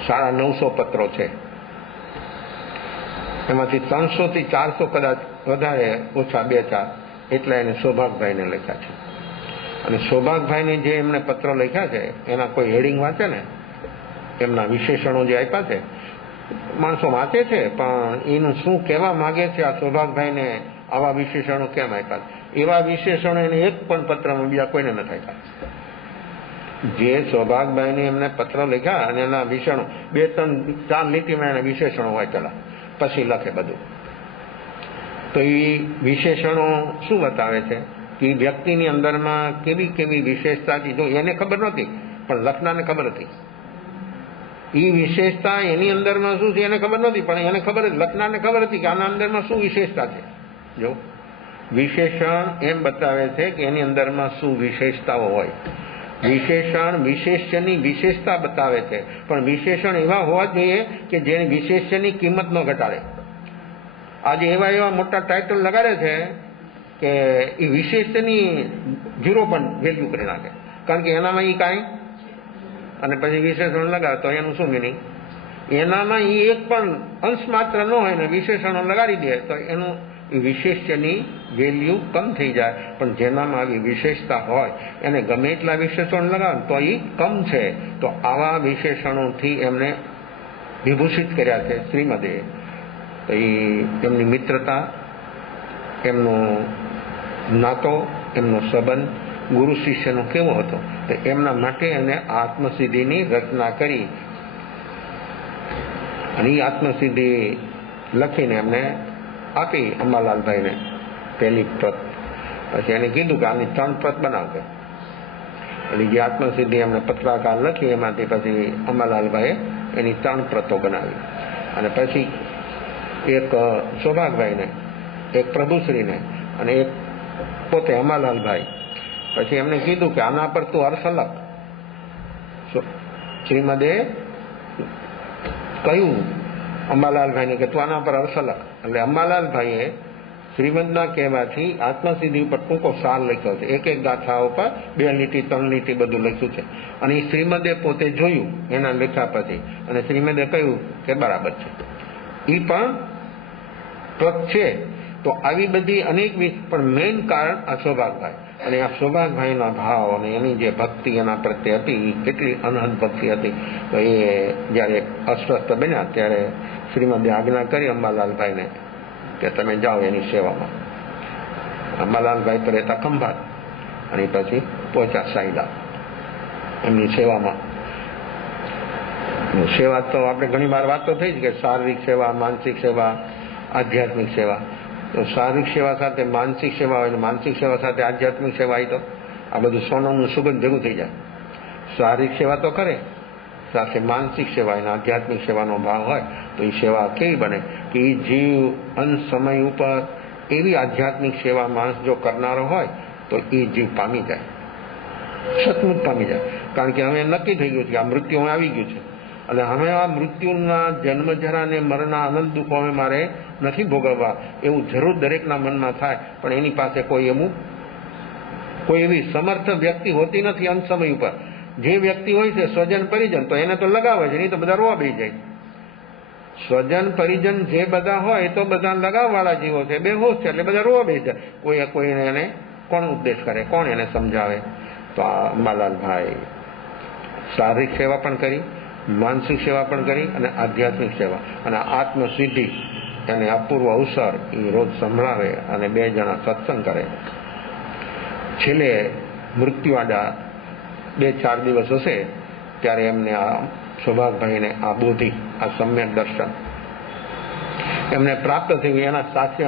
950 પત્રો છે. એમાંથી 300 થી 400 કદાચ વધારે ઓછા 2-4 એટલા એને સૌભાગભાઈને લખ્યા છે. અને સૌભાગભાઈને જે એમને પત્રો લખ્યા છે એના કોઈ હેડિંગ વાંચે ને, એમના વિશેષણો જે આપ્યા છે, માણસો વાંચે છે, પણ એનું શું કહેવા માગે છે આ સૌભાગભાઈને, આવા વિશેષણો કેમ આપ્યા, એવા વિશેષણો એને એક પણ પત્રમાં બીજા કોઈને નથી આપ્યા. જે સૌભાગભાઈને એમને પત્ર લખ્યા અને એના વિશેષણો 2-3-4 લીટીમાં એના વિશેષણો વાંચેલા, પછી લખે બધું. તો એ વિશેષણો શું બતાવે છે કે વ્યક્તિની અંદરમાં કેવી કેવી વિશેષતા છે. જો એને ખબર નહોતી, પણ લખનારને ખબર હતી. એ વિશેષતા એની અંદરમાં શું છે એને ખબર નહોતી, પણ એને ખબર હતી, લખનારને ખબર હતી કે આના અંદરમાં શું વિશેષતા છે. જો વિશેષણ એમ બતાવે છે કે એની અંદરમાં શું વિશેષતાઓ હોય. વિશેષણ વિશેષ્યની વિશેષતા બતાવે છે, પણ વિશેષણ એવા હોવા જોઈએ કે જેની વિશેષ્યની કિંમત ન ઘટાડે. આજે એવા મોટા ટાઇટલ લગાડે છે કે એ વિશેષ્યની 0 પણ વેલ્યુ કરી નાખે, કારણ કે એનામાં એ કાંઈ, અને પછી વિશેષણ લગાવે તો એનું શું મિનિંગ? એનામાં એ એક પણ અંશ માત્ર ન હોય ને વિશેષણો લગાડી દે તો એનું વિશેષ્યની વેલ્યુ કમ થઈ જાય. પણ જેનામાં આવી વિશેષતા હોય એને ગમે એટલા વિશેષણ લગાવે તો એ કમ છે. તો આવા વિશેષણોથી એમને વિભૂષિત કર્યા છે શ્રીમદે. તો એ એમની મિત્રતા, એમનો નાતો, એમનો સંબંધ ગુરુ શિષ્યનો કેવો હતો, તો એમના માટે એને આત્મસિદ્ધિની રચના કરી. અને એ આત્મસિદ્ધિ લખીને એમને આપી અંબાલાલભાઈને પહેલી પ્રત. પછી એને કીધું કે આની 3 પ્રત બનાવશે. અને જે આત્મસિદ્ધિ એમને પત્રાકાર લખી એમાંથી પછી અંબાલાલભાઈએ એની 3 પ્રતો બનાવી. અને પછી એક સૌભાગભાઈને, એક પ્રભુશ્રીને અને એક પોતે અંબાલાલભાઈ. પછી એમને કીધું કે આના પર તું અર્થ લખ. શ્રીમદે કહ્યું અંબાલાલભાઈને કે તું આના પર અર્થ લખ. એટલે અંબાલાલભાઈએ શ્રીમદના કહેવાથી આત્મસિદ્ધિ ઉપર ટૂંકો સાર લખ્યો છે. એક એક ગાથા ઉપર 2 લીટી 3 લીટી બધું લખ્યું છે. અને એ શ્રીમદે પોતે જોયું એના લેખા પછી, અને શ્રીમદે કહ્યું કે બરાબર છે. એ પણ ટ્રક છે. તો આવી બધી અનેક પણ મેઇન કારણ આ સૌભાગભાઈ, અને આ સૌભાગભાઈના ભાવ અને એની જે ભક્તિ એના પ્રત્યે હતી એ કેટલી અનહદ ભક્તિ હતી. તો એ જ્યારે અસ્વસ્થ બન્યા ત્યારે શ્રીમદે આજ્ઞા કરી અંબાલાલભાઈને કે તમે જાઓ એની સેવામાં. અંબાલાલભાઈ તો રહેતા ખંભાત, અને પછી પહોંચ્યા સાઈદા એમની સેવામાં. સેવા તો આપણે ઘણી વાર વાત તો થઈ જ કે શારીરિક સેવા, માનસિક સેવા, આધ્યાત્મિક સેવા. તો શારીરિક સેવા સાથે માનસિક સેવા હોય, માનસિક સેવા સાથે આધ્યાત્મિક સેવા હોય તો આ બધું સોનાનું સુગંધ ભેગું થઈ જાય. શારીરિક સેવા તો કરે, સાથે માનસિક સેવા અને આધ્યાત્મિક સેવાનો ભાવ હોય તો એ સેવા કેવી બને કે એ જીવ અંત સમય ઉપર એવી આધ્યાત્મિક સેવા માણસ જો કરનારો હોય તો એ જીવ પામી જાય, સચમુચ પામી જાય. કારણ કે હવે નક્કી થઈ ગયું છે કે આ મૃત્યુ આવી ગયું છે, અને હવે આ મૃત્યુના જન્મજરા અને મરણના અનંત દુઃખો હવે મારે નથી ભોગવવા એવું જરૂર દરેકના મનમાં થાય. પણ એની પાસે કોઈ એવી સમર્થ વ્યક્તિ હોતી નથી અંત સમય ઉપર. જે વ્યક્તિ હોય છે સ્વજન પરિજન, તો એને તો લગાવે છે, નહીં તો બધા રોવા બેસી જાય. સ્વજન પરિજન જે બધા હોય તો બધા લગાવવાળા જીવો છે, બેહોશ છે, એટલે બધા રોવા બેસી જાય. કોઈને એને કોણ ઉપદેશ કરે, કોણ એને સમજાવે? તો આ અંબાલાલભાઈ શારીરિક સેવા પણ કરી, માનસિક સેવા પણ કરી, અને આધ્યાત્મિક સેવા અને આત્મસિદ્ધિ એને અપૂર્વ અવસર એ રોજ સંભળાવે, અને 2 જણા સત્સંગ કરે. છેલ્લે મૃત્યુઆડા 2-4 દિવસ હશે ત્યારે એમને આ સૌભાગભાઈને આ બોધિ, આ સમ્યક દર્શન એમને પ્રાપ્ત થયું. એના સાક્ષી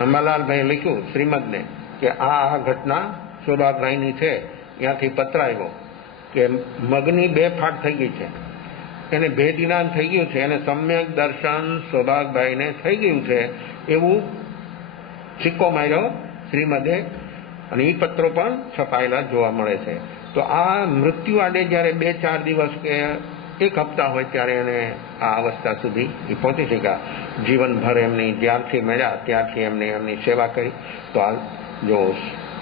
અંબાલાલભાઈ લખ્યું શ્રીમદને કે આ ઘટના સૌભાગભાઈની છે. ત્યાંથી પત્ર આવ્યો કે મગની 2 ફાટ થઈ ગઈ છે, એને ભેદજ્ઞાન થઈ ગયું છે, એને સમ્યક દર્શન સૌભાગભાઈને થઈ ગયું છે એવું સિક્કો માર્યો શ્રીમદે, અને એ પત્રો પણ છપાયેલા જોવા મળે છે. તો આ મૃત્યુ આડે જ્યારે 2-4 દિવસ કે 1 હપ્તા હોય ત્યારે એને આ અવસ્થા સુધી એ પહોંચી શક્યા. જીવનભર એમની જ્યારથી મળ્યા ત્યારથી એમની સેવા કરી. તો આ જો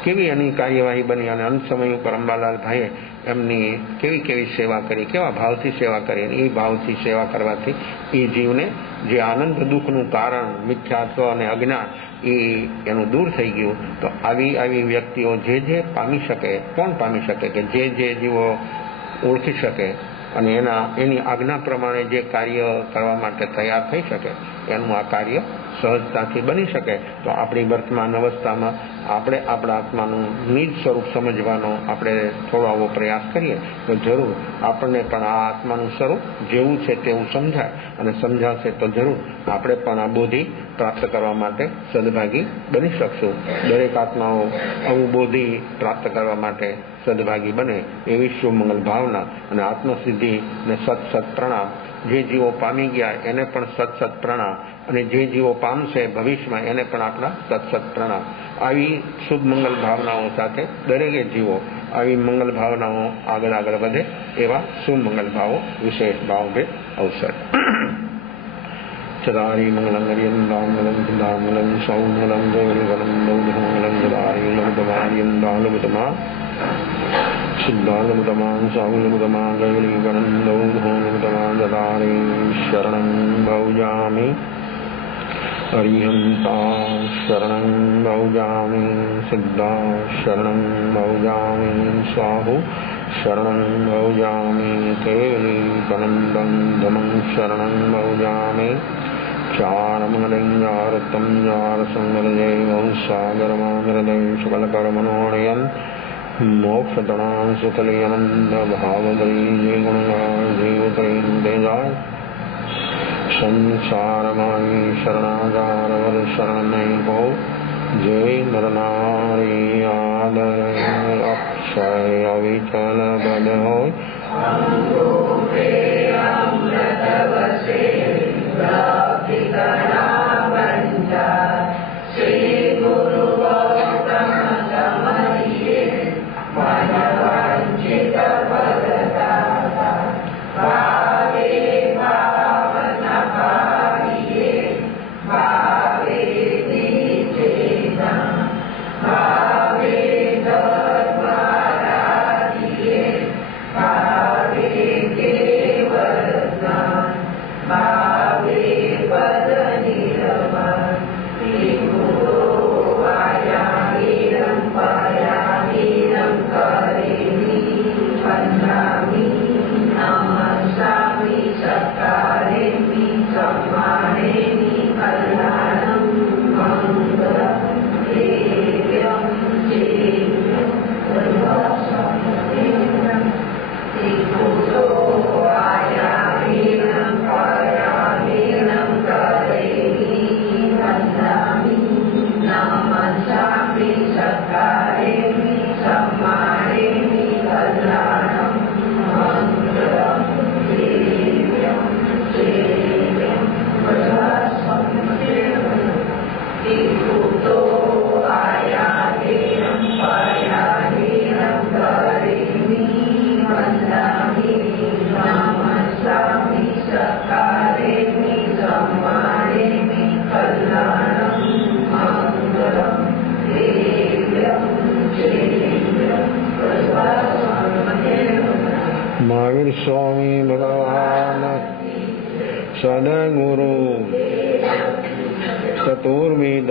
કેવી એની કાર્યવાહી બની, અને અંત સમય ઉપર અંબાલાલભાઈએ એમની કેવી સેવા કરી, કેવા ભાવથી સેવા કરી. અને એ ભાવથી સેવા કરવાથી એ જીવને જે આનંદ દુઃખનું કારણ મિથ્યાત્વ અને અજ્ઞાન એનું દૂર થઈ ગયું. તો આવી વ્યક્તિઓ જે પામી શકે, કોણ પામી શકે કે જે જીવો ઓળખી શકે અને એની આજ્ઞા પ્રમાણે જે કાર્ય કરવા માટે તૈયાર થઈ શકે, એનું આ કાર્ય સહજતાથી બની શકે. તો આપણી વર્તમાન અવસ્થામાં આપણે આપણા આત્માનું નિજ સ્વરૂપ સમજવાનો આપણે થોડો આવો પ્રયાસ કરીએ તો જરૂર આપણને પણ આ આત્માનું સ્વરૂપ જેવું છે તેવું સમજાય, અને સમજાશે તો જરૂર આપણે પણ આ બોધિ પ્રાપ્ત કરવા માટે સદભાગી બની શકશું. દરેક આત્માઓ આવું બોધિ પ્રાપ્ત કરવા માટે સદભાગી બને એવી શુભમંગલ ભાવના અને આત્મસિદ્ધિ ને સત પ્રણામ. જે જીવો પામી ગયા એને પણ સત પ્રણામ, અને જે જીવો પામશે ભવિષ્યમાં એને પણ આપણા સત પ્રણામ. આવી શુભ મંગલ ભાવનાઓ સાથે દરેકે જીવો આવી મંગલ ભાવનાઓ આગળ વધે એવા શુભ મંગલ ભાવો વિશેષ ભાવે અવસર. ચદારી મંગલમ હરિયંદામંગલમ ચિંદામંગલમ સૌમંગલમ ગૌરીવરમ દૌધમંગલમ ચદારી લમુતમારિયંદાલુમતમા સિદ્ધાલુમતમાન સૌલુમતમા ગૌરીવરમ દૌધમંગલમતમા ચદારી શરણં ભૌજામિ અરિહંતા શરણં ભૌજામિ સિદ્ધા શરણં ભૌજામિ સ્વાહુ શરણં ભૌજામિ કેવલી કનંદં ધમં શરણં ભૌજામિ ચારમંગલૈયારતમ યારસંગલજય વંસાગરમાગરદય શુકલકર્મણોણયન મોક્ષતણાં સુકલયનંદ ભાવદરી જય ગુણગાય જીવતરી દેજાય સંસારમાઈ શરણાગાર શરણમય ભો જય નરનારી આદરે અક્ષય અવિચલ બદ હોય महावीर स्वामी भगवान सदगुरु चतुर्वेद